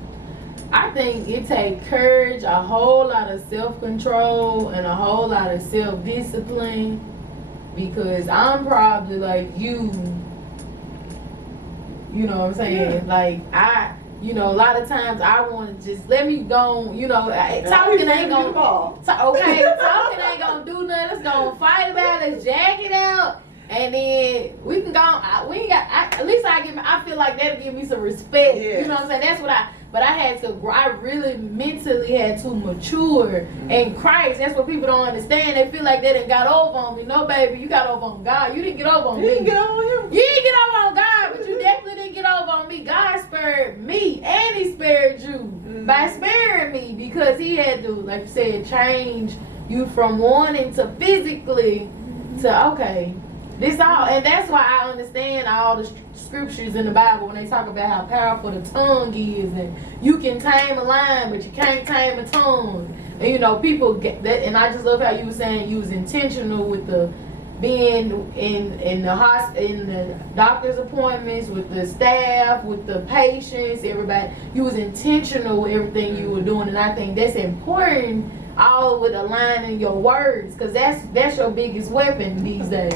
I think it takes courage, a whole lot of self-control, and a whole lot of self-discipline, because I'm probably like you know what I'm saying? Yeah. Like, a lot of times I want to just let me go, talking ain't gonna, talking ain't gonna do nothing. Let's go fight about it, let's jack it out, and then we can go, at least I feel like that'll give me some respect. Yes. You know what I'm saying? That's what I really mentally had to mature in Christ. That's what people don't understand. They feel like they done got over on me. No, baby, you got over on God. You didn't get over on me. You didn't get over him. You didn't get over on God, but you definitely didn't get over on me. God spared me, and he spared you by sparing me, because he had to, like you said, change you from wanting to physically to, okay, this all. And that's why I understand all the scriptures in the Bible when they talk about how powerful the tongue is, and you can tame a lion, but you can't tame a tongue. And people get that. And I just love how you were saying you was intentional with the being in the doctor's appointments, with the staff, with the patients, everybody. You was intentional with everything you were doing, and I think that's important. All with aligning your words, because that's your biggest weapon these days.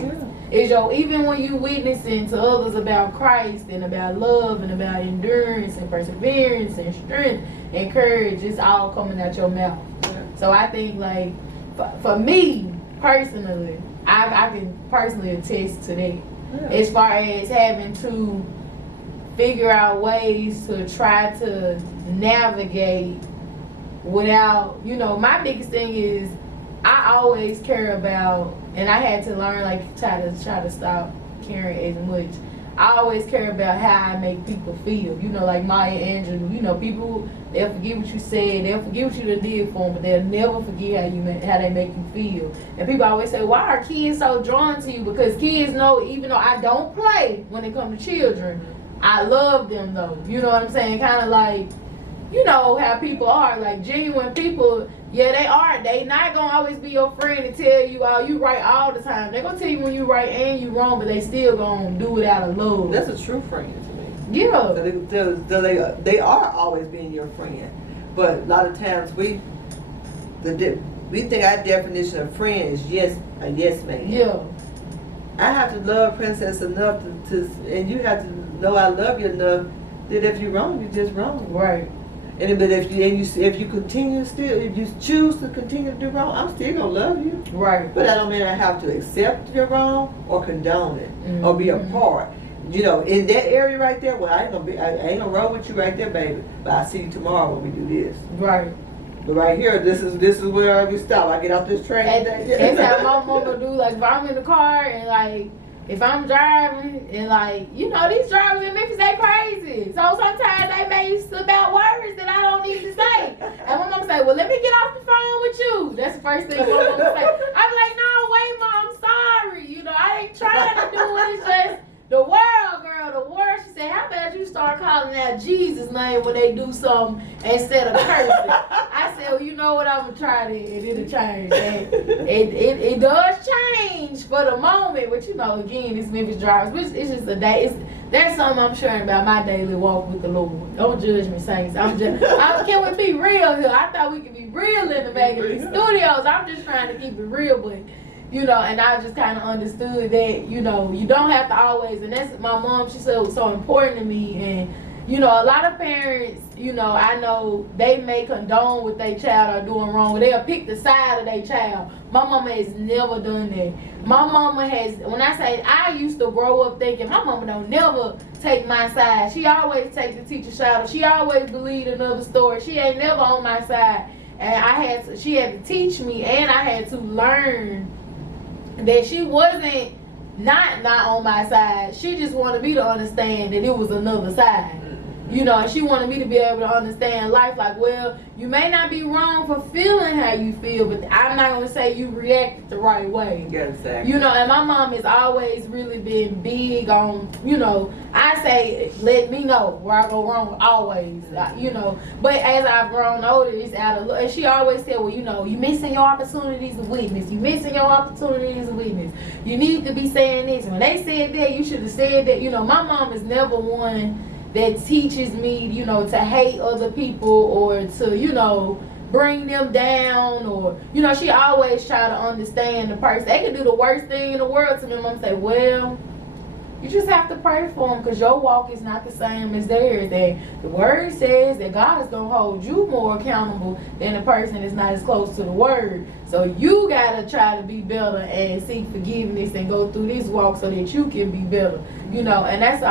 is even when you witnessing to others about Christ and about love and about endurance and perseverance and strength and courage, it's all coming out your mouth. So I think like for me personally, I can personally attest to that. As far as having to figure out ways to try to navigate without, my biggest thing is I always care about, and I had to learn like try to stop caring as much. I always care about how I make people feel. Like Maya Angelou. People, they'll forget what you said, they'll forget what you done did for them, but they'll never forget how they make you feel. And people always say, why are kids so drawn to you? Because kids know, even though I don't play when it comes to children, I love them though. You know what I'm saying? Kind of like, how people are, like genuine people. Yeah, they are. They not gonna always be your friend and tell you, oh, you right all the time. They gonna tell you when you right and you wrong, but they still gonna do it out of love. That's a true friend to me. Yeah. They are always being your friend, but a lot of times we think our definition of friend is a yes man. Yeah. I have to love Princess enough to and you have to know I love you enough that if you're wrong, you're just wrong. Right. And but if you choose to continue to do wrong, I'm still gonna love you. Right. But I don't mean I have to accept your wrong or condone it or be a part. In that area right there, well, I ain't gonna roll with you right there, baby. But I see you tomorrow when we do this. Right. But right here, this is where we stop. I get off this train. That's how my mama do. Like if I'm in the car and like if I'm driving and like these drivers in Memphis, they crazy. So sometimes they may slip out words that I don't need to say. And my mama say, well, let me get off the phone with you. That's the first thing my mama say. I'm like, no, wait, Mom, I'm sorry. I ain't trying to do it. It's just the world, girl, the world. She said, how about you start calling out Jesus' name when they do something instead of cursing? I said, well, you know what, I'm going to try it, and it'll change. And it does change for the moment, but again, it's Memphis drivers, which it's just a day. That's something I'm sharing about my daily walk with the Lord. Don't judge me, saints. Can we be real here? I thought we could be real in the back of these studios. I'm just trying to keep it real, but and I just kind of understood that, you don't have to always, and that's my mom, she said it was so important to me. And, a lot of parents, I know they may condone what their child are doing wrong, but they'll pick the side of their child. My mama has never done that. My mama has, when I say, I used to grow up thinking, my mama don't never take my side. She always take the teacher's side. She always believed another story. She ain't never on my side. And she had to teach me, and I had to learn that she wasn't not on my side. She just wanted me to understand that it was another side. And she wanted me to be able to understand life like, well, you may not be wrong for feeling how you feel, but I'm not going to say you reacted the right way. Yeah, exactly. And my mom has always really been big on, I say, let me know where I go wrong, always, But as I've grown older, it's out of love. And she always said, well, you missing your opportunities to witness. You missing your opportunities to witness. You need to be saying this. When they said that, you should have said that. My mom is never one that teaches me, to hate other people or to, bring them down or, she always try to understand the person. They can do the worst thing in the world to me. Mom say, well, you just have to pray for them because your walk is not the same as theirs. That the word says that God is going to hold you more accountable than the person that's not as close to the word. So you got to try to be better and seek forgiveness and go through this walk so that you can be better. And that's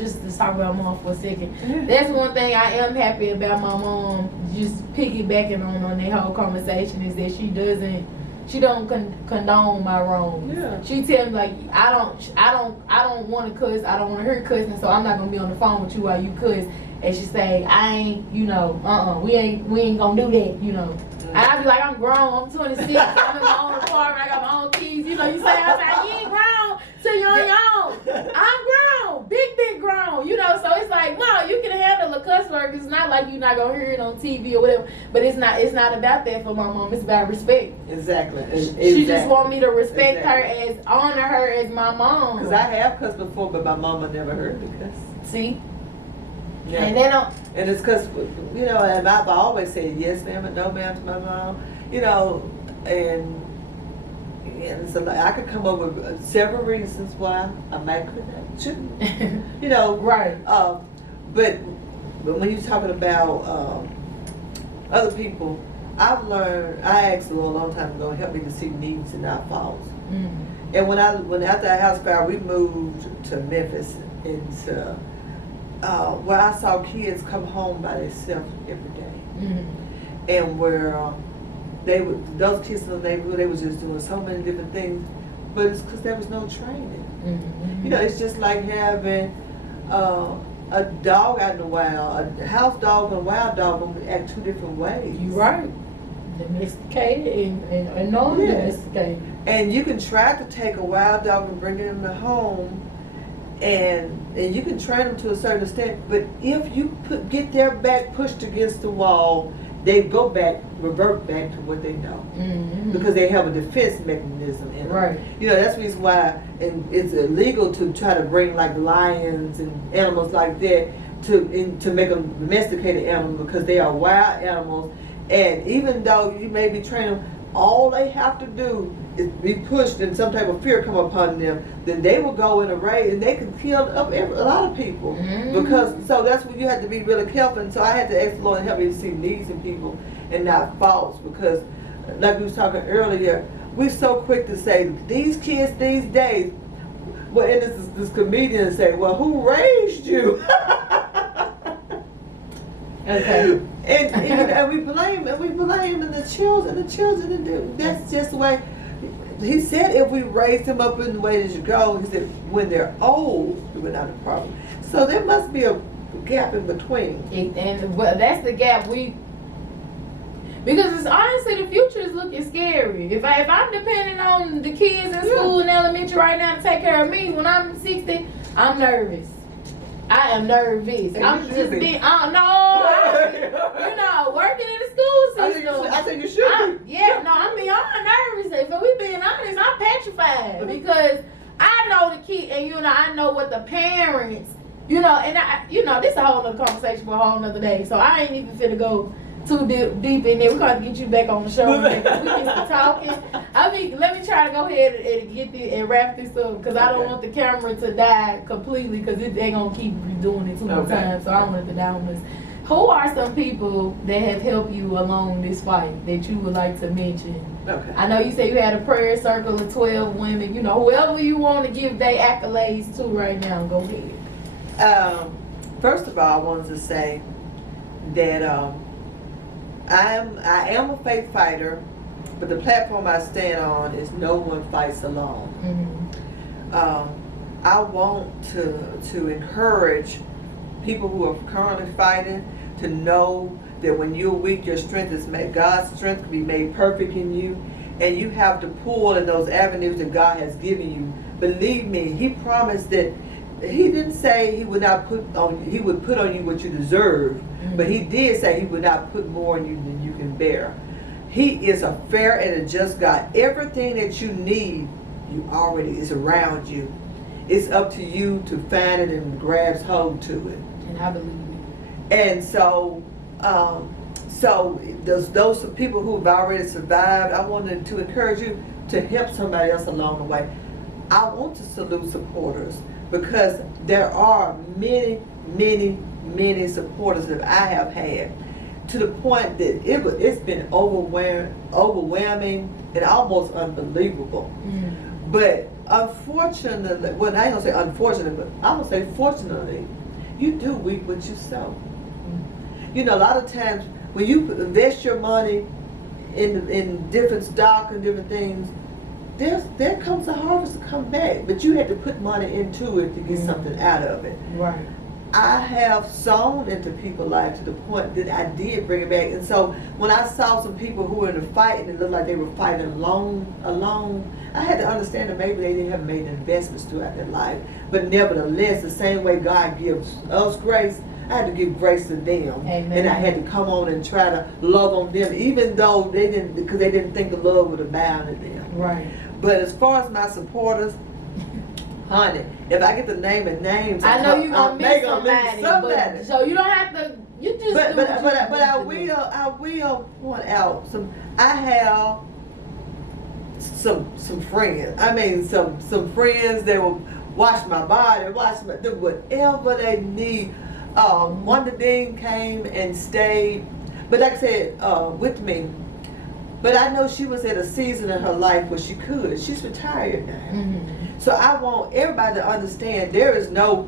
just to talk about mom for a second. That's one thing I am happy about my mom, just piggybacking on that whole conversation, is that she don't condone my wrongs. Yeah. She tells me like I don't want to cuss. I don't want to hear cussing, so I'm not gonna be on the phone with you while you cuss. And she say I ain't, we ain't gonna do that, And I be like, I'm grown. I'm 26. I'm in my own apartment. I got my own keys. You say I was like, you ain't grown till you're on your own. I'm grown, big grown. So it's like, no, you can handle a cuss word. It's not like you're not gonna hear it on TV or whatever. But it's not about that for my mom. It's about respect. Exactly. She just want me to respect her, honor her as my mom. Because I have cussed before, but my mama never heard me cuss. See. Yeah. And they don't. And it's because, and I've always said yes ma'am and no ma'am to my mom, and and so I could come up with several reasons why I might couldn't, shouldn't, Right. But when you're talking about other people, I've learned. I asked the Lord a long time ago, help me to see needs and not faults. Mm-hmm. And when after our house fire, we moved to Memphis, into where I saw kids come home by themselves every day, Mm-hmm. and where those kids in the neighborhood, they was just doing so many different things, but it's because there was no training. Mm-hmm. It's just like having a dog out in the wild, a house dog and a wild dog gonna act two different ways. You're right. Domesticated and non-domesticated. And you can try to take a wild dog and bring it in the home, and you can train them to a certain extent. But if you get their back pushed against the wall, they revert back to what they know, Mm-hmm. because they have a defense mechanism in them. Right. That's the reason why, and it's illegal to try to bring like lions and animals like that to make them domesticated animals, because they are wild animals. And even though you may be training them, all they have to do is be pushed and some type of fear come upon them, then they will go in a raid and they can kill up a lot of people. Mm-hmm. So that's when you have to be really careful. And so I had to ask the Lord to help me to see needs in people and not faults, because like we was talking earlier, we're so quick to say these kids these days. Well, and this comedian say, well, who raised you? Okay. And we blame the children do. That's just the way. He said if we raised them up in the way that you go, he said when they're old, it would not a problem. So there must be a gap in between. Well, that's the gap because it's honestly the future is looking scary. If I'm depending on the kids in school and elementary right now to take care of me when I'm 60, I'm nervous. I am nervous. And I'm you just should be. being, working in the school system. I think you should be. I'm beyond nervous. If we being honest, I'm petrified because I know the kid, and I know what the parents, and this is a whole other conversation for a whole nother day. So I ain't even finna go too deep in there. We're gonna get you back on the show. We can talking. Let me try to go ahead and get this and wrap this up, because I don't want the camera to die completely, because it ain't gonna keep doing it too many times. So I don't want it to die on this. Who are some people that have helped you along this fight that you would like to mention? Okay. I know you said you had a prayer circle of 12 women. Whoever you want to give their accolades to right now, go ahead. First of all, I wanted to say that I am a faith fighter, but the platform I stand on is no one fights alone. Mm-hmm. I want to encourage people who are currently fighting to know that when you're weak, your strength is made. God's strength can be made perfect in you, and you have to pull in those avenues that God has given you. Believe me, He promised that He didn't say He would put on you what you deserve, Mm-hmm. but He did say He would not put more on you than you can bear. He is a fair and a just God. Everything that you need, you already is around you. It's up to you to find it and grasp hold to it. And I believe it. And so those people who have already survived, I wanted to encourage you to help somebody else along the way. I want to salute supporters, because there are many, many, many supporters that I have had, to the point that it's been overwhelming and almost unbelievable. Mm. But unfortunately, well, I ain't gonna say unfortunately, but I'm gonna say fortunately, you do reap what you sow. A lot of times when you invest your money in different stock and different things, there comes a harvest to come back. But you had to put money into it to get something out of it. Right. I have sown into people's lives to the point that I did bring it back. And so when I saw some people who were in a fight and it looked like they were fighting alone, I had to understand that maybe they didn't have made investments throughout their life. But nevertheless, the same way God gives us grace, I had to give grace to them. Amen. And I had to come on and try to love on them, even though they didn't think the love would abound in them. Right. But as far as my supporters, honey, if I get to naming names, I know you're gonna miss somebody. somebody. So you don't have to. You just. But I will point out some. I have some friends. I mean, some friends that will watch my body, do whatever they need. Wanda Dean came and stayed, but like I said, with me. But I know she was at a season in her life where she could. She's retired now. Mm-hmm. So I want everybody to understand there is no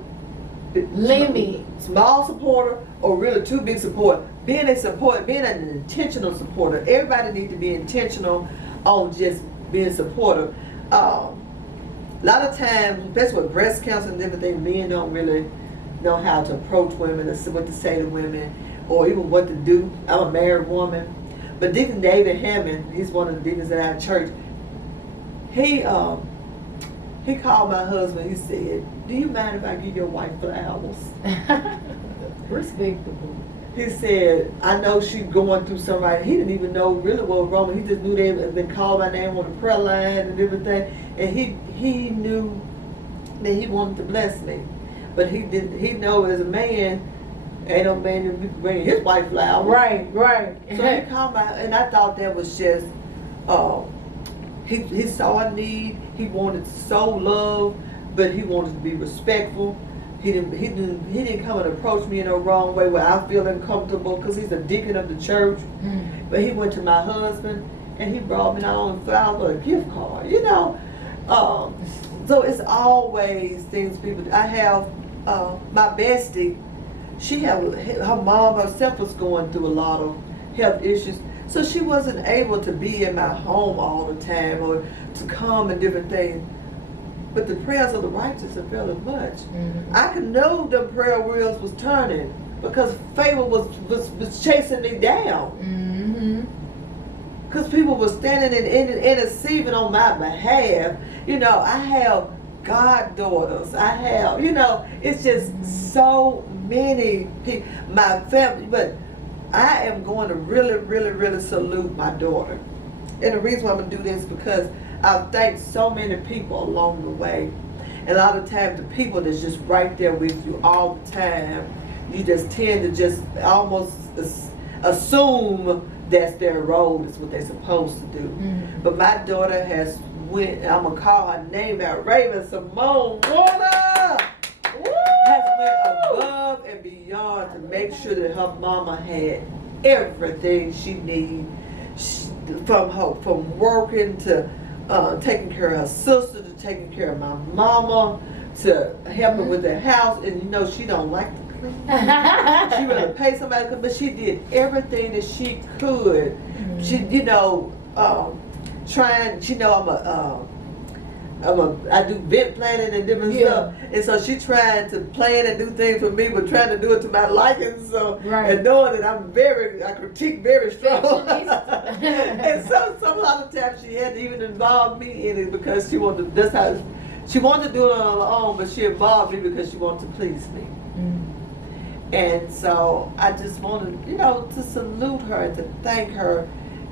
limit. Small supporter or really too big support. Being an intentional supporter. Everybody needs to be intentional on just being supportive. A lot of times, especially with breast cancer and everything, men don't really know how to approach women or what to say to women or even what to do. I'm a married woman. But Deacon David Hammond, he's one of the deacons at our church, he called my husband. He said, "Do you mind if I give your wife flowers?" Respectable. He said, "I know she's going through something." He didn't even know really what was wrong. He just knew they had been called my name on the prayer line and everything. And he knew that he wanted to bless me. But he didn't. He know as a man, ain't no man that be bringing his wife flowers. Right. So he called my, and I thought that was just, he saw a need. He wanted to sow love, but he wanted to be respectful. He didn't come and approach me in a wrong way where I feel uncomfortable because he's a deacon of the church. Mm. But he went to my husband and he brought me not only flowers but a gift card. You know, so it's always things people. I have my bestie. Her mom herself was going through a lot of health issues, so she wasn't able to be in my home all the time or to come and different things. But the prayers of the righteous avail much. Mm-hmm. I could know the prayer wheels was turning because favor was chasing me down. Mm-hmm. Because people were standing and interceding on my behalf. You know, I have goddaughters. I have, you know, it's just so many people, my family, but I am going to really, really, really salute my daughter. And the reason why I'm going to do this is because I've thanked so many people along the way. And a lot of times the people that's just right there with you all the time, you just tend to just almost assume that's their role, is what they're supposed to do. Mm-hmm. But my daughter has went, I'm going to call her name out, Raven Simone Warner, has went above and beyond to make sure that her mama had everything she needed, from working to taking care of her sister, to taking care of my mama, to helping with the house. And you know, she don't like to clean. She rather pay somebody, but she did everything that she could. Mm-hmm. She, you know, trying. She know I do vent planning and different stuff, and so she trying to plan and do things for me, but trying to do it to my liking. So and knowing that I critique very strong, and so some a lot of times she had to even involve me in it because she wanted. That's how she wanted to do it on her own, but she involved me because she wanted to please me. And so I just wanted, you know, to salute her and to thank her,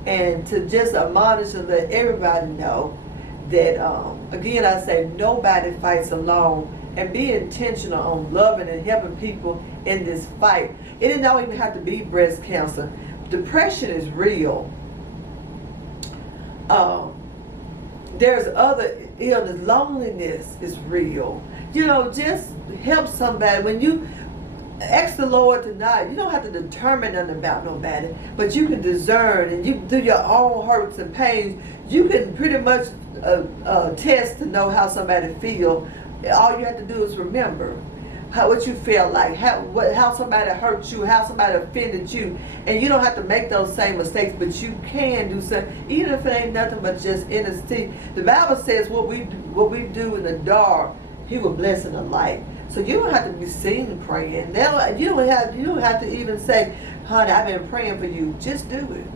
and to just admonish and let everybody know that, again, I say nobody fights alone, and be intentional on loving and helping people in this fight. It don't even have to be breast cancer. Depression is real. There's other illness. Loneliness is real. You know, just help somebody. When you ask the Lord tonight, you don't have to determine nothing about nobody, but you can discern, and you do your own hurts and pains. You can pretty much test to know how somebody feel. All you have to do is remember what you feel like, how somebody hurt you, how somebody offended you, and you don't have to make those same mistakes, but you can do something, even if it ain't nothing but just innocent. The Bible says what we do in the dark, He will bless in the light. So you don't have to be seen praying. You don't have to even say, "Honey, I've been praying for you." Just do it.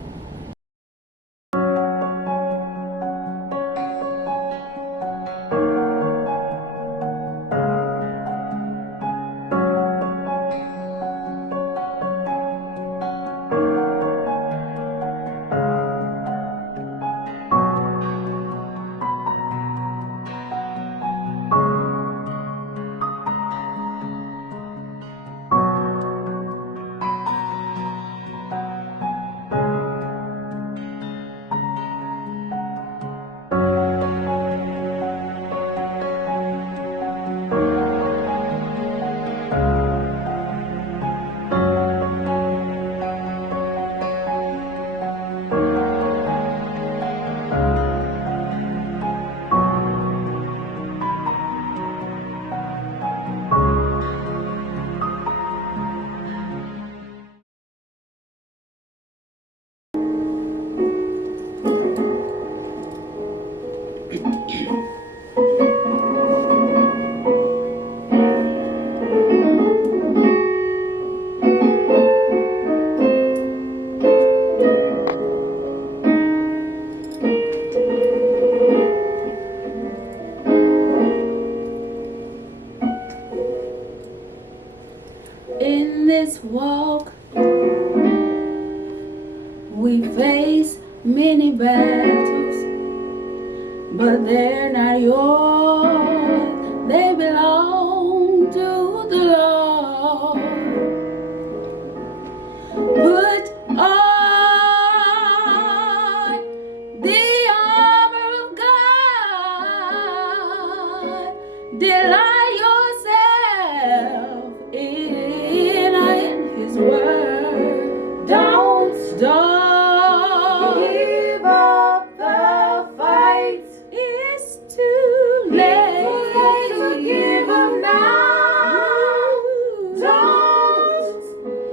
many battles, but they're not yours. They belong to the Lord. Put on the armor of God. Delight yourself in His word. Don't give up the fight. It's too late to give up now. Don't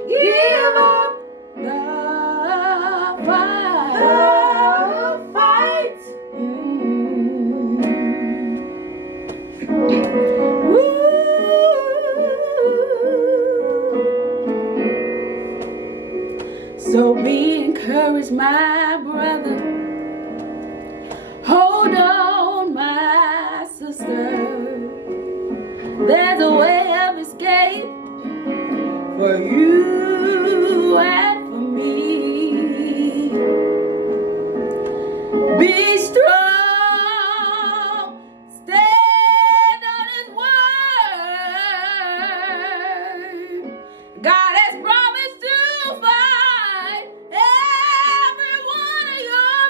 give up the fight. So be encouraged, my brother. Hold on, my sister. There's a way of escape for you and for me. Be strong. Stand on His word. God has promised to fight every one of your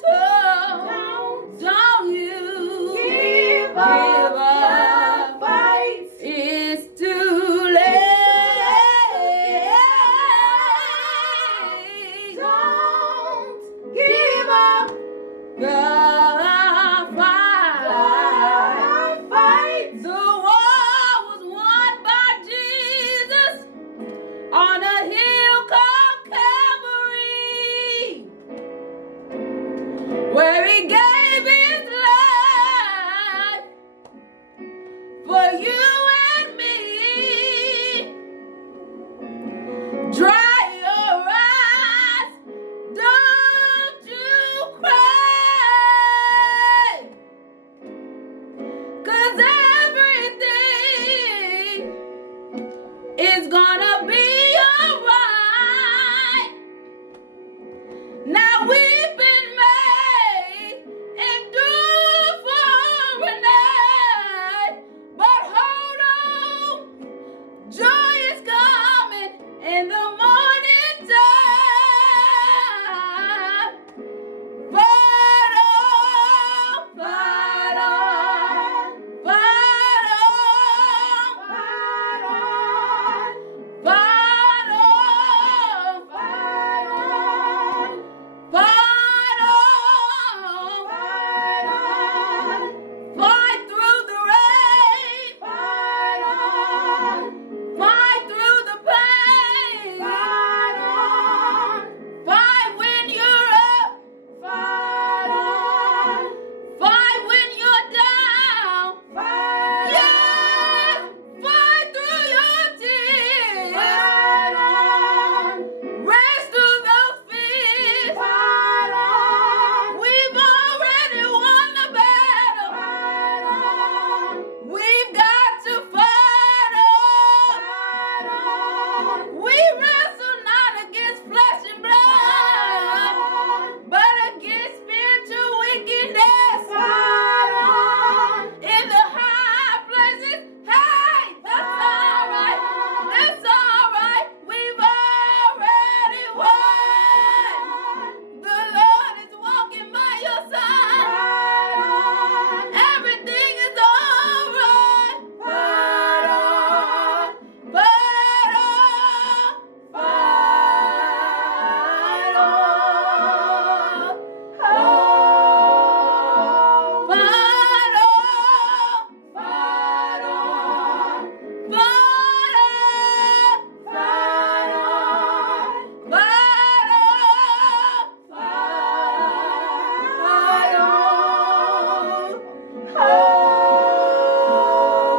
battles. Don't you give up the fight. It's too late. Don't give up the fight. The war was won by Jesus on a hill called Calvary, where He gave His life for you and me. Dry your eyes, don't you cry, 'cause everything is gonna be alright. Now we've been made endure for a night, but hold on, joy is coming in the morning time. Fight on, fight on, fight on, fight on, fight on, fight on, fight on, fight on, fight through the rain, fight on, fight through the pain, fight on, fight when you're up, fight on, fight when you're down, fight yes, fight through your tears, fight on, rest through those fears, fight on, we've already won the battle, fight on, we've got to fight on, fight on, we wrestle not against flesh and blood, but against spiritual wickedness, fight on, in the high places. Hey, that's alright, that's alright, we've already won. The Lord is walking by your side. Everything is alright. Fight on, fight on, fight on. Oh, fight on, fight on, fight on, fight on, fight on, fight on. Oh,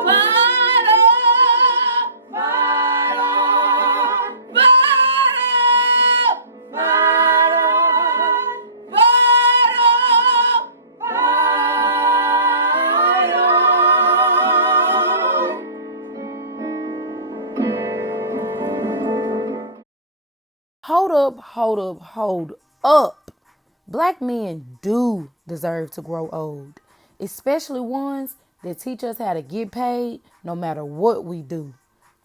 fight on, fight on, fight on, fight on, fight on, fight on. Hold up, hold up, hold up. Black men do deserve to grow old, especially ones that teach us how to get paid no matter what we do.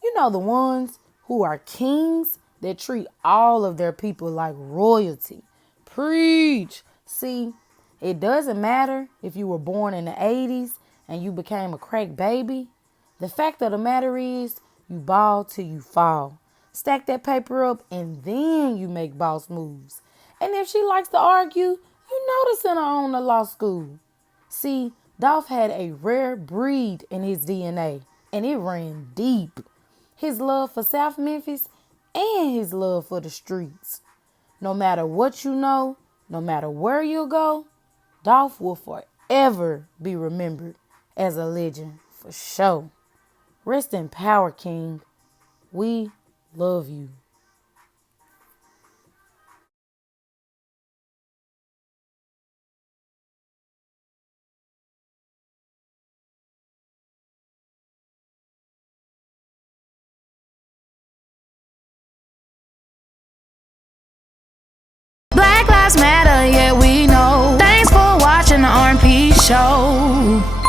You know, the ones who are kings that treat all of their people like royalty. Preach. See, it doesn't matter if you were born in the 80s and you became a crack baby. The fact of the matter is, you ball till you fall. Stack that paper up and then you make boss moves. And if she likes to argue, you know to send her on to law school. See, Dolph had a rare breed in his DNA, and it ran deep. His love for South Memphis and his love for the streets. No matter what you know, no matter where you go, Dolph will forever be remembered as a legend for sure. Rest in power, King. We love you. Black Lives Matter, yeah, we know. Thanks for watching the R&P show.